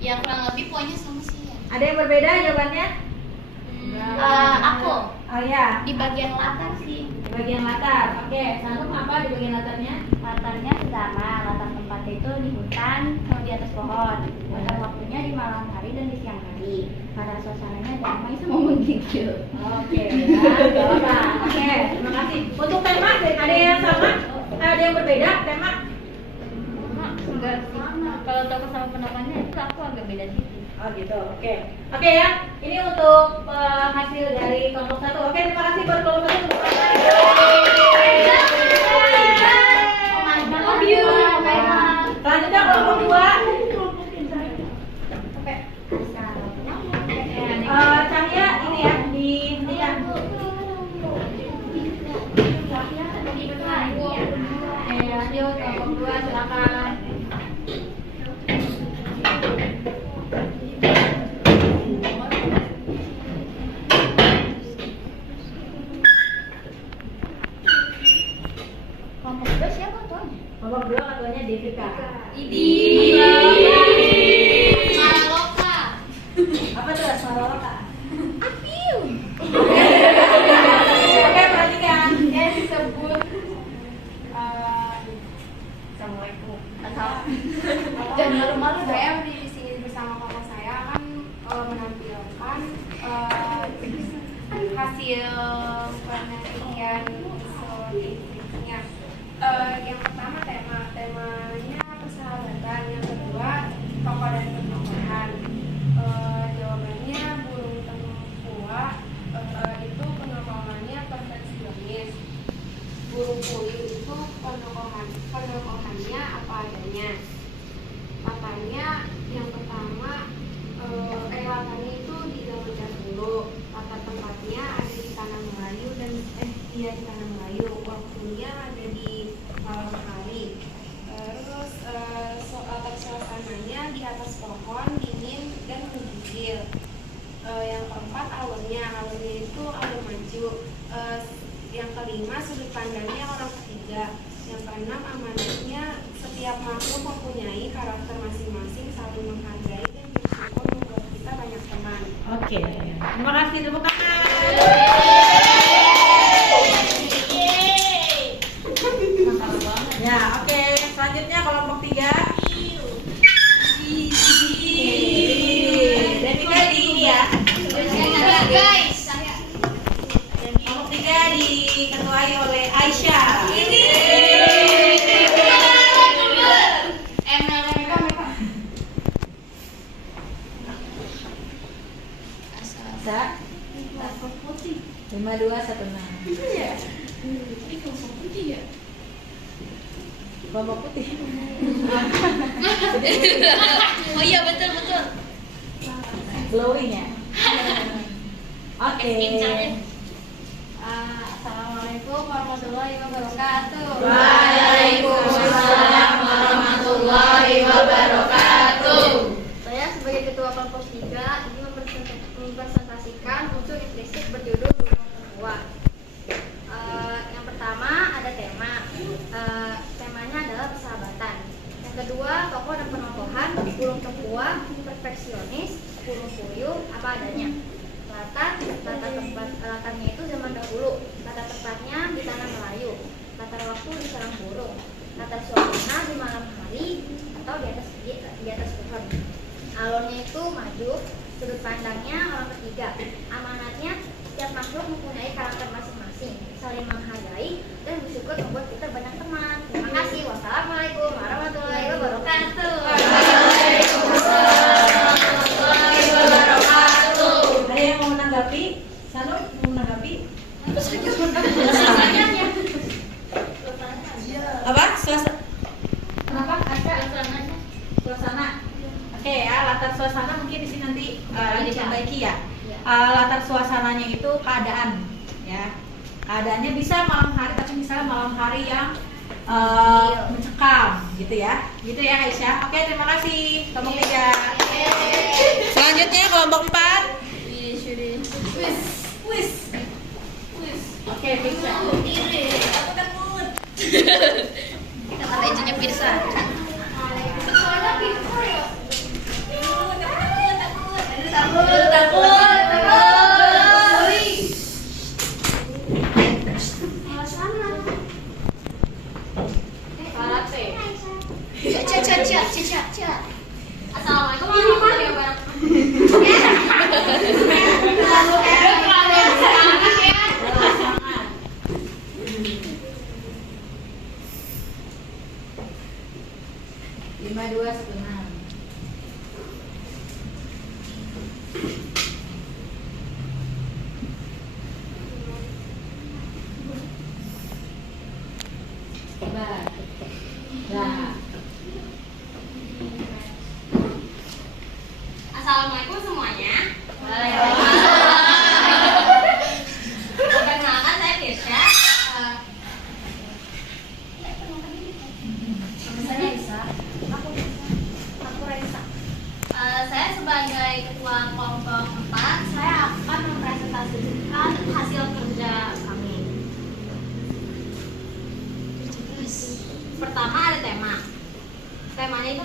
Ya kurang lebih poinnya sama sih ya. Ada yang berbeda jawabannya? Aku Oh ya, di bagian latar sih. di bagian latar. Oke, Sanum apa di bagian latarnya? Latarnya sama, latar tempatnya itu di hutan sama di atas pohon. Latar waktunya di malam hari dan di siang hari. Karena suasananya damai sama menggigil. Oke, ya, gak apa. Oke, terima kasih. Untuk tema, ada yang sama? Ada yang berbeda tema? Enggak sih. Kalau tokoh sama penampakannya itu aku agak beda sih. Oh gitu, oke. Oke ya, ini untuk hasil dari kelompok 1. Oke, terima kasih buat kelompok 1. Selanjutnya kelompok 2. Cahya ini ya, dihentikan. Lanjut kelompok 2, silakan. Kelompok 2 siapa tuh? Kelompok 2 ketuanya Devika. Maraloka. Apa tuh Maraloka? Oke, perhatikan. Dia disebut Assalamualaikum. Dan malu-malu Saya di sini bersama kakak saya akan menampilkan hasil penelitian intrinsiknya. Yang pertama temanya persahabatan, yang kedua tokoh dan penokohan. Jawabannya burung tempua, itu penokohannya perfeksionis. Burung puyuh itu penokohannya apa adanya. Latarnya yang pertama latarnya itu di zaman dahulu. Latar tempatnya ada di tanah Melayu di tanah Melayu. Waktunya ada di malam hari. Terus latar suasananya di atas pohon, dingin dan menggigil. Yang keempat alurnya itu alur maju. Yang kelima sudut pandangnya orang ketiga. Yang keenam amanatnya setiap makhluk mempunyai karakter masing-masing, saling menghargai dan bersyukur membuat kita banyak teman. Oke, terima kasih, tepuk tangan. Ya, oke. Selanjutnya kelompok 3. Dan juga di ini ya. guys. Kelompok 3 diketuai oleh Aisyah. Sa 5216. Kelompok putih. Oh iya betul. Glowing ya. Oke. Assalamualaikum warahmatullahi wabarakatuh. Waalaikumsalam warahmatullahi wabarakatuh. Saya sebagai ketua kelompok 3 ini mempresentasikan unsur intrinsik berjudul burung tertua. Yang pertama ada tema. Temanya adalah persahabatan. Yang kedua tokoh dan penokohan, burung tertua, perfeksionis, burung puyuh, apa adanya. Latarnya itu zaman dahulu. Latar tempatnya di tanah Melayu. Latar waktu di sarang burung. Latar suasana di malam hari atau di atas pohon. Alurnya itu maju. Sudut pandangnya orang ketiga. Amanatnya setiap makhluk mempunyai karakter masing-masing, saling menghargai dan bersyukur membuat kita banyak teman. Terima kasih. Wassalamualaikum warahmatullahi wabarakatuh. Ada yang mau menanggapi? Sanu mau menanggapi? Apa? Suasana? Kenapa? Suasana. Oke ya, latar suasana mungkin di sini nanti diperbaiki ya. Latar suasananya itu keadaan, ya. Keadaannya bisa malam hari, tapi misalnya malam hari yang mencekam, gitu ya. Gitu ya Aisyah. Oke, terima kasih kelompok 3. Selanjutnya kelompok 4. Wis. Oke, bisa. Aku takut. Kata bajunya Pirsa. Assalamualaikum warahmatullahi wabarakatuh. Lima dua setengah. Assalamualaikum semuanya. Perkenalkan saya Tisha. Saya Risa. Aku Raisa. Saya sebagai ketua kelompok 4, saya akan mempresentasikan hasil kerja kami. Pertama ada tema. Temanya itu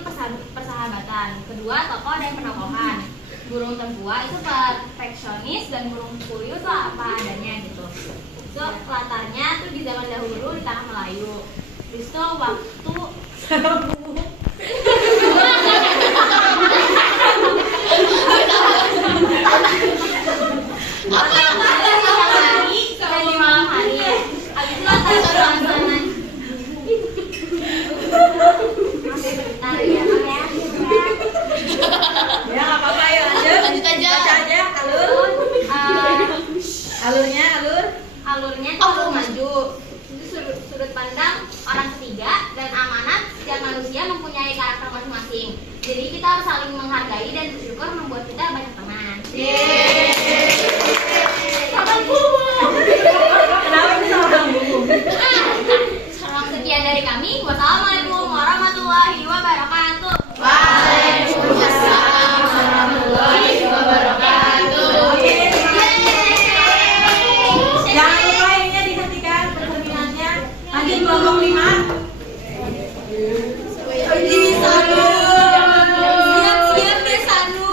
persahabatan. Kedua tokoh dan penokohan. Burung tertua itu perfeksionis dan burung puyuh itu apa adanya gitu. So latarnya tuh di zaman dahulu di tanah Melayu. Terus tuh waktu dan di malam hari. Habis itu latar suasana. Ya, nggak apa-apa ya, lanjut aja. Baca aja, alurnya itu maju. Itu sudut pandang orang ketiga dan amanat setiap manusia mempunyai karakter masing-masing. Jadi kita harus saling menghargai dan bersyukur membuat kita banyak teman. Kenapa bisa orang bumbu? Sekian dari kami. Wassalamualaikum warahmatullahi wabarakatuh. Waalaikumsalam warahmatullahi wabarakatuh. Oke. Jangan lupa ini dihentikan percerminannya. Lanjut kelompok 5. Siap deh Sanu.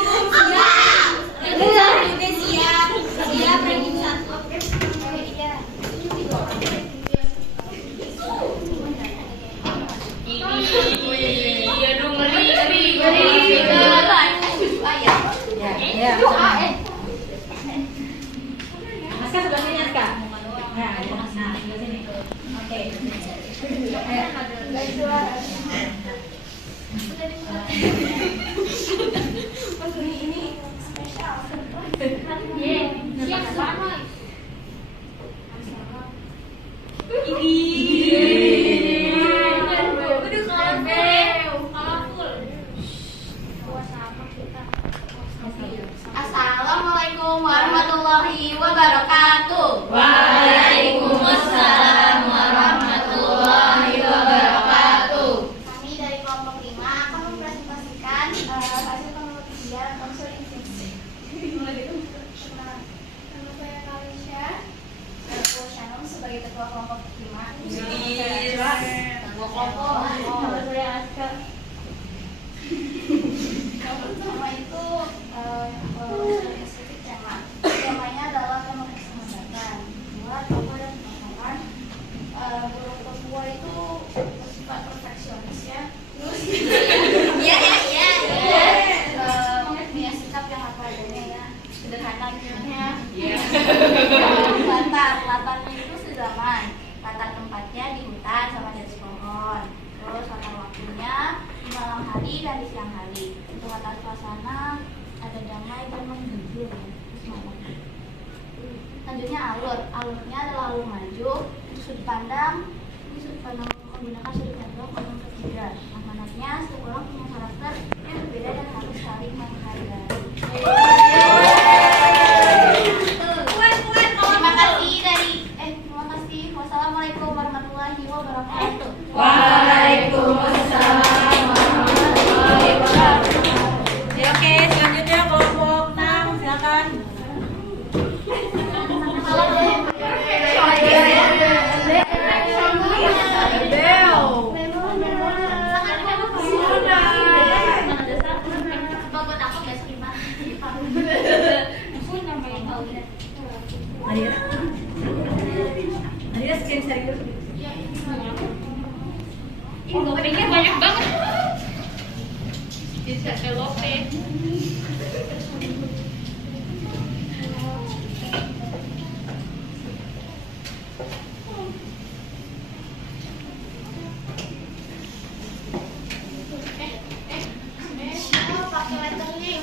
Siap ranking 1. Ya. Aska sebelah sini Aska. Nah, sebelah sini. Oke. Siap. warahmatullahi wabarakatuh. Waalaikumsalam warahmatullahi wabarakatuh. Kami dari kelompok 5 akan mempresentasikan hasil penelitian unsur infeksi. Nama saya Kalisha. Aku Shannon sebagai ketua kelompok 5. Ketua kelompok. Nama saya Aska. Nama itu spesifik tema. Temanya adalah tema kesehatan. Buat tokoh dan pengetahuan. Burung Papua itu bersifat perfeksionis ya. Terus punya sikap yang apa adanya ya. Sederhana gimana? Latarnya itu sezaman. Latar tempatnya di hutan sama di atas pohon. Terus latar waktunya di malam hari dan di siang hari. Untuk latar suasana ada damai dan menggembira ya. Terus malam. Selanjutnya alurnya adalah alur maju. Sudut pandang menggunakan sudut pandang orang ketiga. Amanatnya setiap orang punya karakter yang berbeda dan harus saling menghargai. Terima kasih. Wassalamualaikum warahmatullahi wabarakatuh. Waalaikumsalam warahmatullahi wabarakatuh. Ya, oke, selanjutnya kelompok 6 silakan. Nadia scan serius. Pikir banyak banget. Bisa telope. Pakai letternya.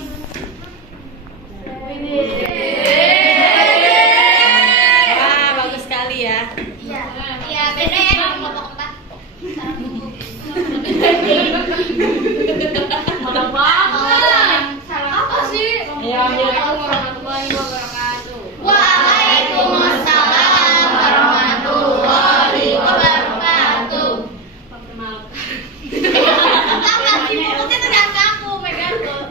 Wah, bagus sekali ya. Iya, beda ya di kelompok 4. Sekarang dulu. Malah banget. Apa sih? Assalamualaikum warahmatullahi wabarakatuh. Waalaikumsalam warahmatullahi wabarakatuh. Perkenalkan. Apa sih? Pokoknya itu jangan kaku, megang tuh.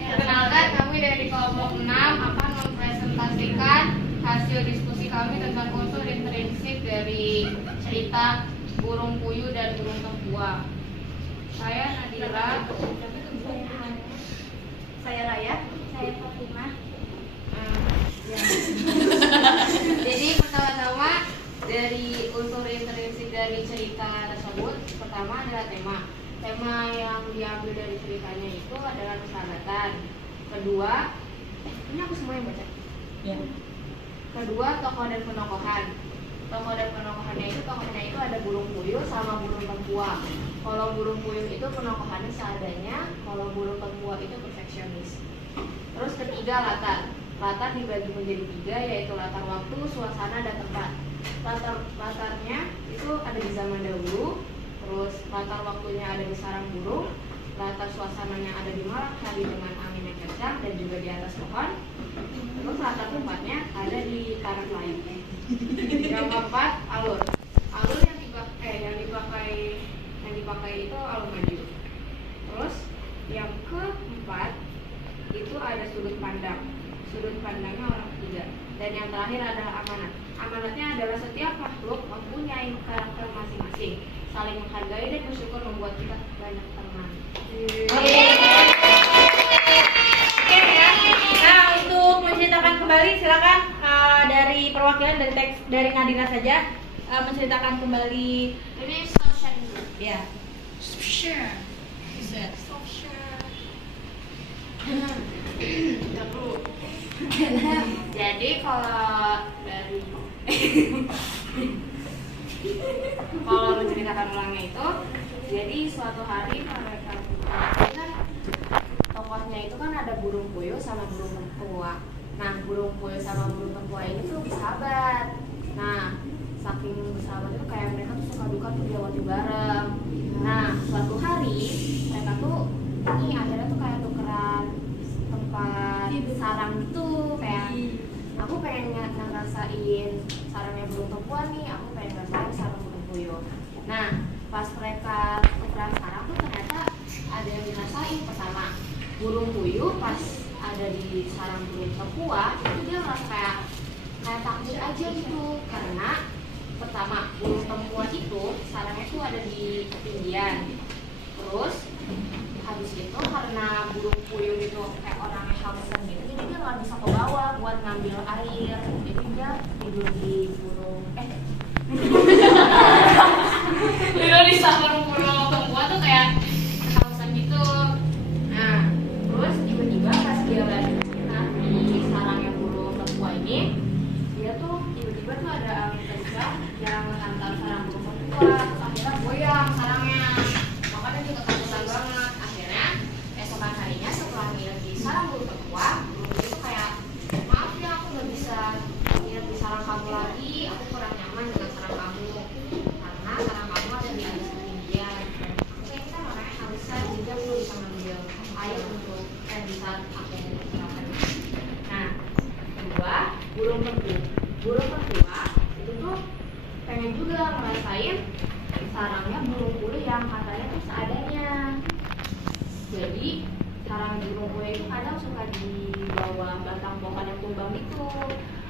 Perkenalkan, kami dari kelompok 6 akan mempresentasikan hasil diskusi kami tentang unsur intrinsik dari cerita burung puyuh dan burung tempua. Saya Nadira. Saya Raya. Saya Fatimah. Jadi pertama-tama dari unsur intrinsik dari cerita tersebut, pertama adalah tema. Tema yang diambil dari ceritanya itu adalah persahabatan. Kedua, ini aku semua yang baca. Ya. Kedua, tokoh dan penokohan. Tokoh dan penokohannya itu ada burung puyuh sama burung tempua. Kalau burung puyuh itu penokohannya seadanya, kalau burung tempua itu perfeksionis. Terus ketiga, latar. Latar dibagi menjadi 3, yaitu latar waktu, suasana, dan tempat. Latarnya itu ada di zaman dahulu. Terus latar waktunya ada di sarang burung. Latar suasananya ada di malam hari dengan angin yang kencang dan juga di atas pohon. Terus latar tempatnya ada di tanah lain. Yang keempat, alur. Alur yang dipakai itu alur maju. Terus yang keempat itu ada sudut pandang. Sudut pandangnya orang ketiga. Dan yang terakhir adalah amanat. Amanatnya adalah setiap makhluk mempunyai karakter masing-masing, saling menghargai dan bersyukur membuat kita banyak teman. Oke ya. Nah, untuk menceritakan kembali silakan dari perwakilan dari teks dari Nadira saja menceritakan kembali. Ini social dulu. Ya. Jadi kalau menceritakan ulangnya itu, jadi suatu hari mereka tokohnya itu kan ada burung puyuh sama burung tempua. Nah, burung puyuh sama burung tempua ini tuh bersahabat. Nah, saking bersahabat itu kayak mereka tuh suka duka tuh diawati bareng. Nah, suatu hari mereka tuh akhirnya tuh kayak tukeran tempat sarang sarangnya burung tempua nih, aku pengen ngerasain sarang burung puyuh. Nah, pas mereka tukeran sarang tuh ternyata ada yang dirasain. Pertama, burung puyuh pas ada di sarang burung tempua itu dia merasa kayak takjub aja gitu, karena pertama burung tempua itu sarangnya tuh ada di ketinggian. Terus habis itu karena burung puyuh itu kayak orangnya hausan gitu, jadi dia nggak bisa ke bawah buat ngambil air, jadi dia tidur di burung tidur di sarang burung tempua tuh kayak hausan gitu. Nah, terus tiba-tiba pas dia lagi di sarangnya burung tempua ini, dia tuh tiba-tiba tuh ada angin kencang yang menghantam sarang burung tempua, terus akhirnya goyang sarangnya, makanya dia ketakutan banget. Akhirnya esokan harinya setelah nginep di sarang burung tempua, burung itu kayak, maaf ya aku nggak bisa nginep di sarang kamu lagi, aku kurang nyaman dengan sarang kamu karena sarang kamu ada di atas ketinggian. Kayak kita orangnya hausan, juga perlu bisa ngambil air untuk bisa aku gunakan. Nah, kedua, burung pentua itu tuh pengen juga ngerasain sarangnya burung puyuh yang katanya tuh seadanya. Jadi sarang burung puyuh itu kadang suka di bawah batang pohon yang tumbang gitu,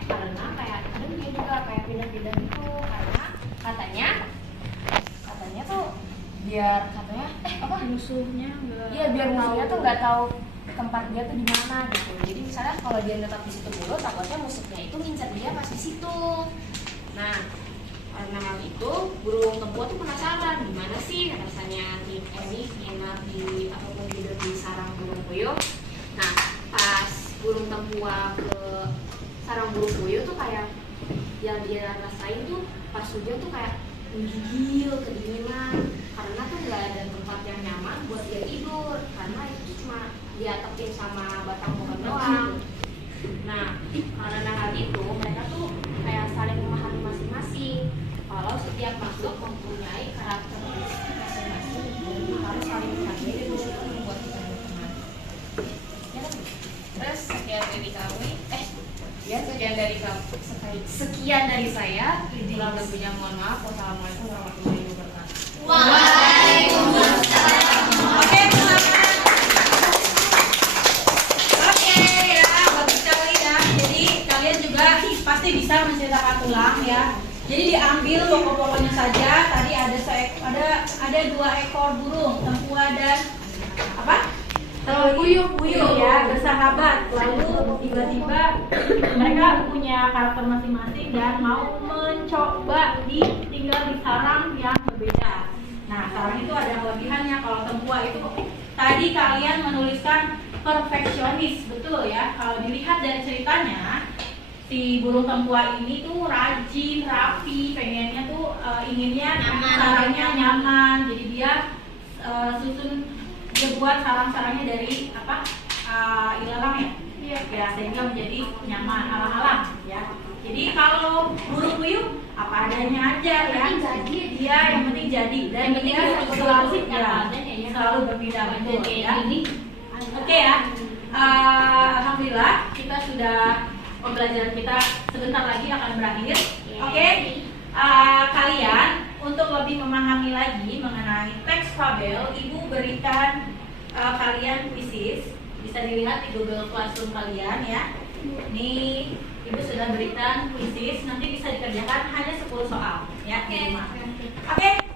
karena kayak kadang dia juga kayak pindah-pindah gitu, karena katanya tuh biar katanya Musuhnya enggak. iya biar musuhnya tuh nggak tahu tempat dia tuh di mana gitu. Jadi misalnya kalau dia tetap di situ dulu, takutnya musuhnya itu ngincar dia pas di situ. Nah, karena hal itu burung tempua tuh penasaran gimana sih rasanya nginap di ataupun tidur di sarang burung puyuh. Nah, pas burung tempua ke sarang burung puyuh tuh kayak yang dia rasain tuh pas hujan tuh kayak menggigil, kedinginan, karena tuh nggak ada tempat yang nyaman buat dia tidur, karena itu cuma diatapin sama batang pohon doang. Nah, karena hal itu mereka tuh kayak saling memahami masing-masing kalau setiap makhluk mempunyai karakteristik masing-masing, jadi harus saling menghargai dan bersyukur membuat kita berteman. Ya kan? Terus sekian dari saya. Kurang lebihnya mohon maaf. Wassalamualaikum warahmatullahi wabarakatuh. Waalaikumsalam. Oke, selamat. Oke, ya, bagus sekali ya. Jadi kalian juga pasti bisa menceritakan ulang ya. Jadi diambil pokok-pokoknya saja. Tadi ada 2 ekor burung, tempua dan apa? Puyuh ya, bersahabat. Lalu tiba-tiba mereka punya karakter masing-masing dan mau mencoba tinggal di sarang yang berbeda. Nah, sarang itu ada kelebihannya. Kalau tempua itu tadi kalian menuliskan perfeksionis, betul ya. Kalau dilihat dari ceritanya, si burung tempua ini tuh rajin, rapi, pengennya tuh inginnya sarangnya nyaman. Jadi dia dia buat sarang-sarangnya dari ilalang ya? Iya. Ya, sehingga menjadi nyaman, alang-alang ya. Jadi kalau burung puyuh apa adanya aja ya. Dia yang penting jadi dan dia selalu berpindah betul ya. Oke ya. Alhamdulillah kita sudah pembelajaran kita sebentar lagi akan berakhir. Oke. Kalian untuk lebih memahami lagi mengenai teks fabel, Ibu berikan kalian kuisis. Bisa dilihat di Google Classroom kalian ya. Nih, Ibu sudah berikan kuisis, nanti bisa dikerjakan hanya 10 soal ya di rumah. Oke.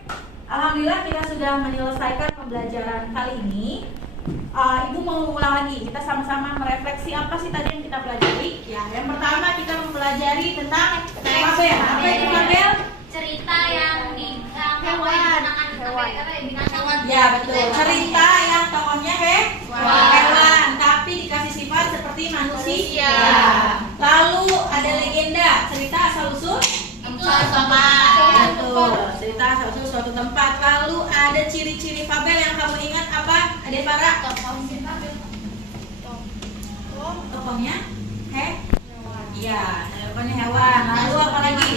Alhamdulillah kita sudah menyelesaikan pembelajaran kali ini. Ibu mau ulang lagi, kita sama-sama merefleksi apa sih tadi yang kita pelajari ya. Yang pertama kita mempelajari tentang fabel. Apa itu fabel? Cerita yang hewan. Ya betul, cerita yang tokohnya hewan tapi dikasih sifat seperti manusia. Lalu ada legenda, cerita asal usul betul, cerita asal usul suatu tempat. Lalu ada ciri-ciri fabel yang kamu ingat apa? Ada Farah? Tokohnya iya, tokohnya hewan. Lalu apa lagi?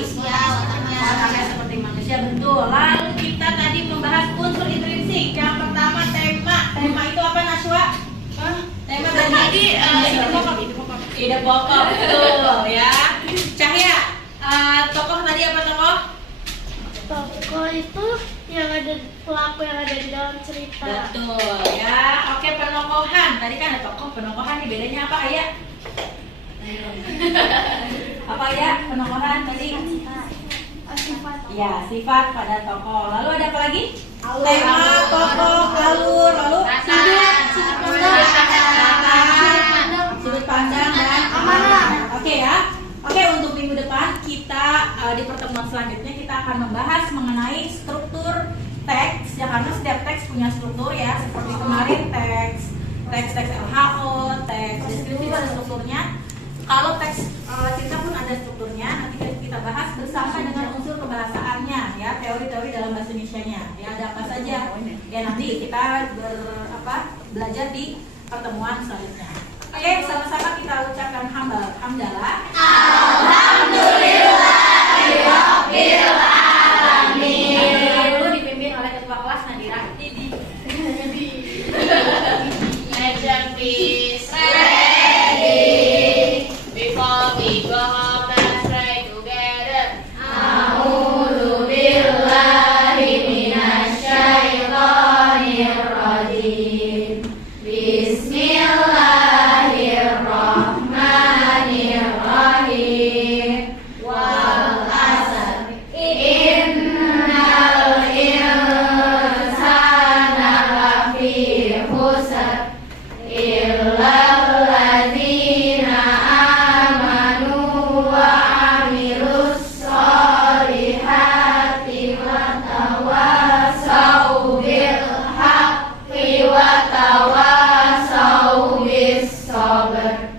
Wataknya seperti manusia, betul. Lalu kita tadi membahas unsur intrinsik. Yang pertama tema itu apa Naswa? Tema tadi ide pokok, betul ya. Cahya, Tokoh tadi apa tokoh? Tokoh itu yang ada pelaku yang ada di dalam cerita. Betul ya. Oke, penokohan. Tadi kan ada tokoh, penokohan nih bedanya apa Ayah? Apa ya penokohan tadi? Sifat. Ya, sifat pada tokoh. Lalu ada apa lagi? Tema tokoh, alur, lalu sudut pandang dan amanah. Oke ya. Oke, untuk minggu depan kita di pertemuan selanjutnya kita akan membahas mengenai struktur teks ya, karena setiap teks punya struktur ya, seperti kemarin teks LHO, teks deskripsi itu ada strukturnya. Kalau teks cinta pun ada strukturnya. Nanti kita bahas bersama dengan unsur kebahasaannya ya, teori-teori dalam bahasa Indonesianya. Ya, ada apa saja? Ya, nanti kita belajar di pertemuan selanjutnya. Oke, sama-sama kita ucapkan hamdalah. Dulu dipimpin oleh ketua kelas Nadira. Attention please. Ready. Before we go home, let's pray together. A'udzu billahi minasyaitonir rajim. Bismillahirrahmanirrahim. Wal asr. Innal insana lafi khusr. Illal ladzina amanu wa amilus solihati wa tawasau bil haqqi wa tawasau bis sabr.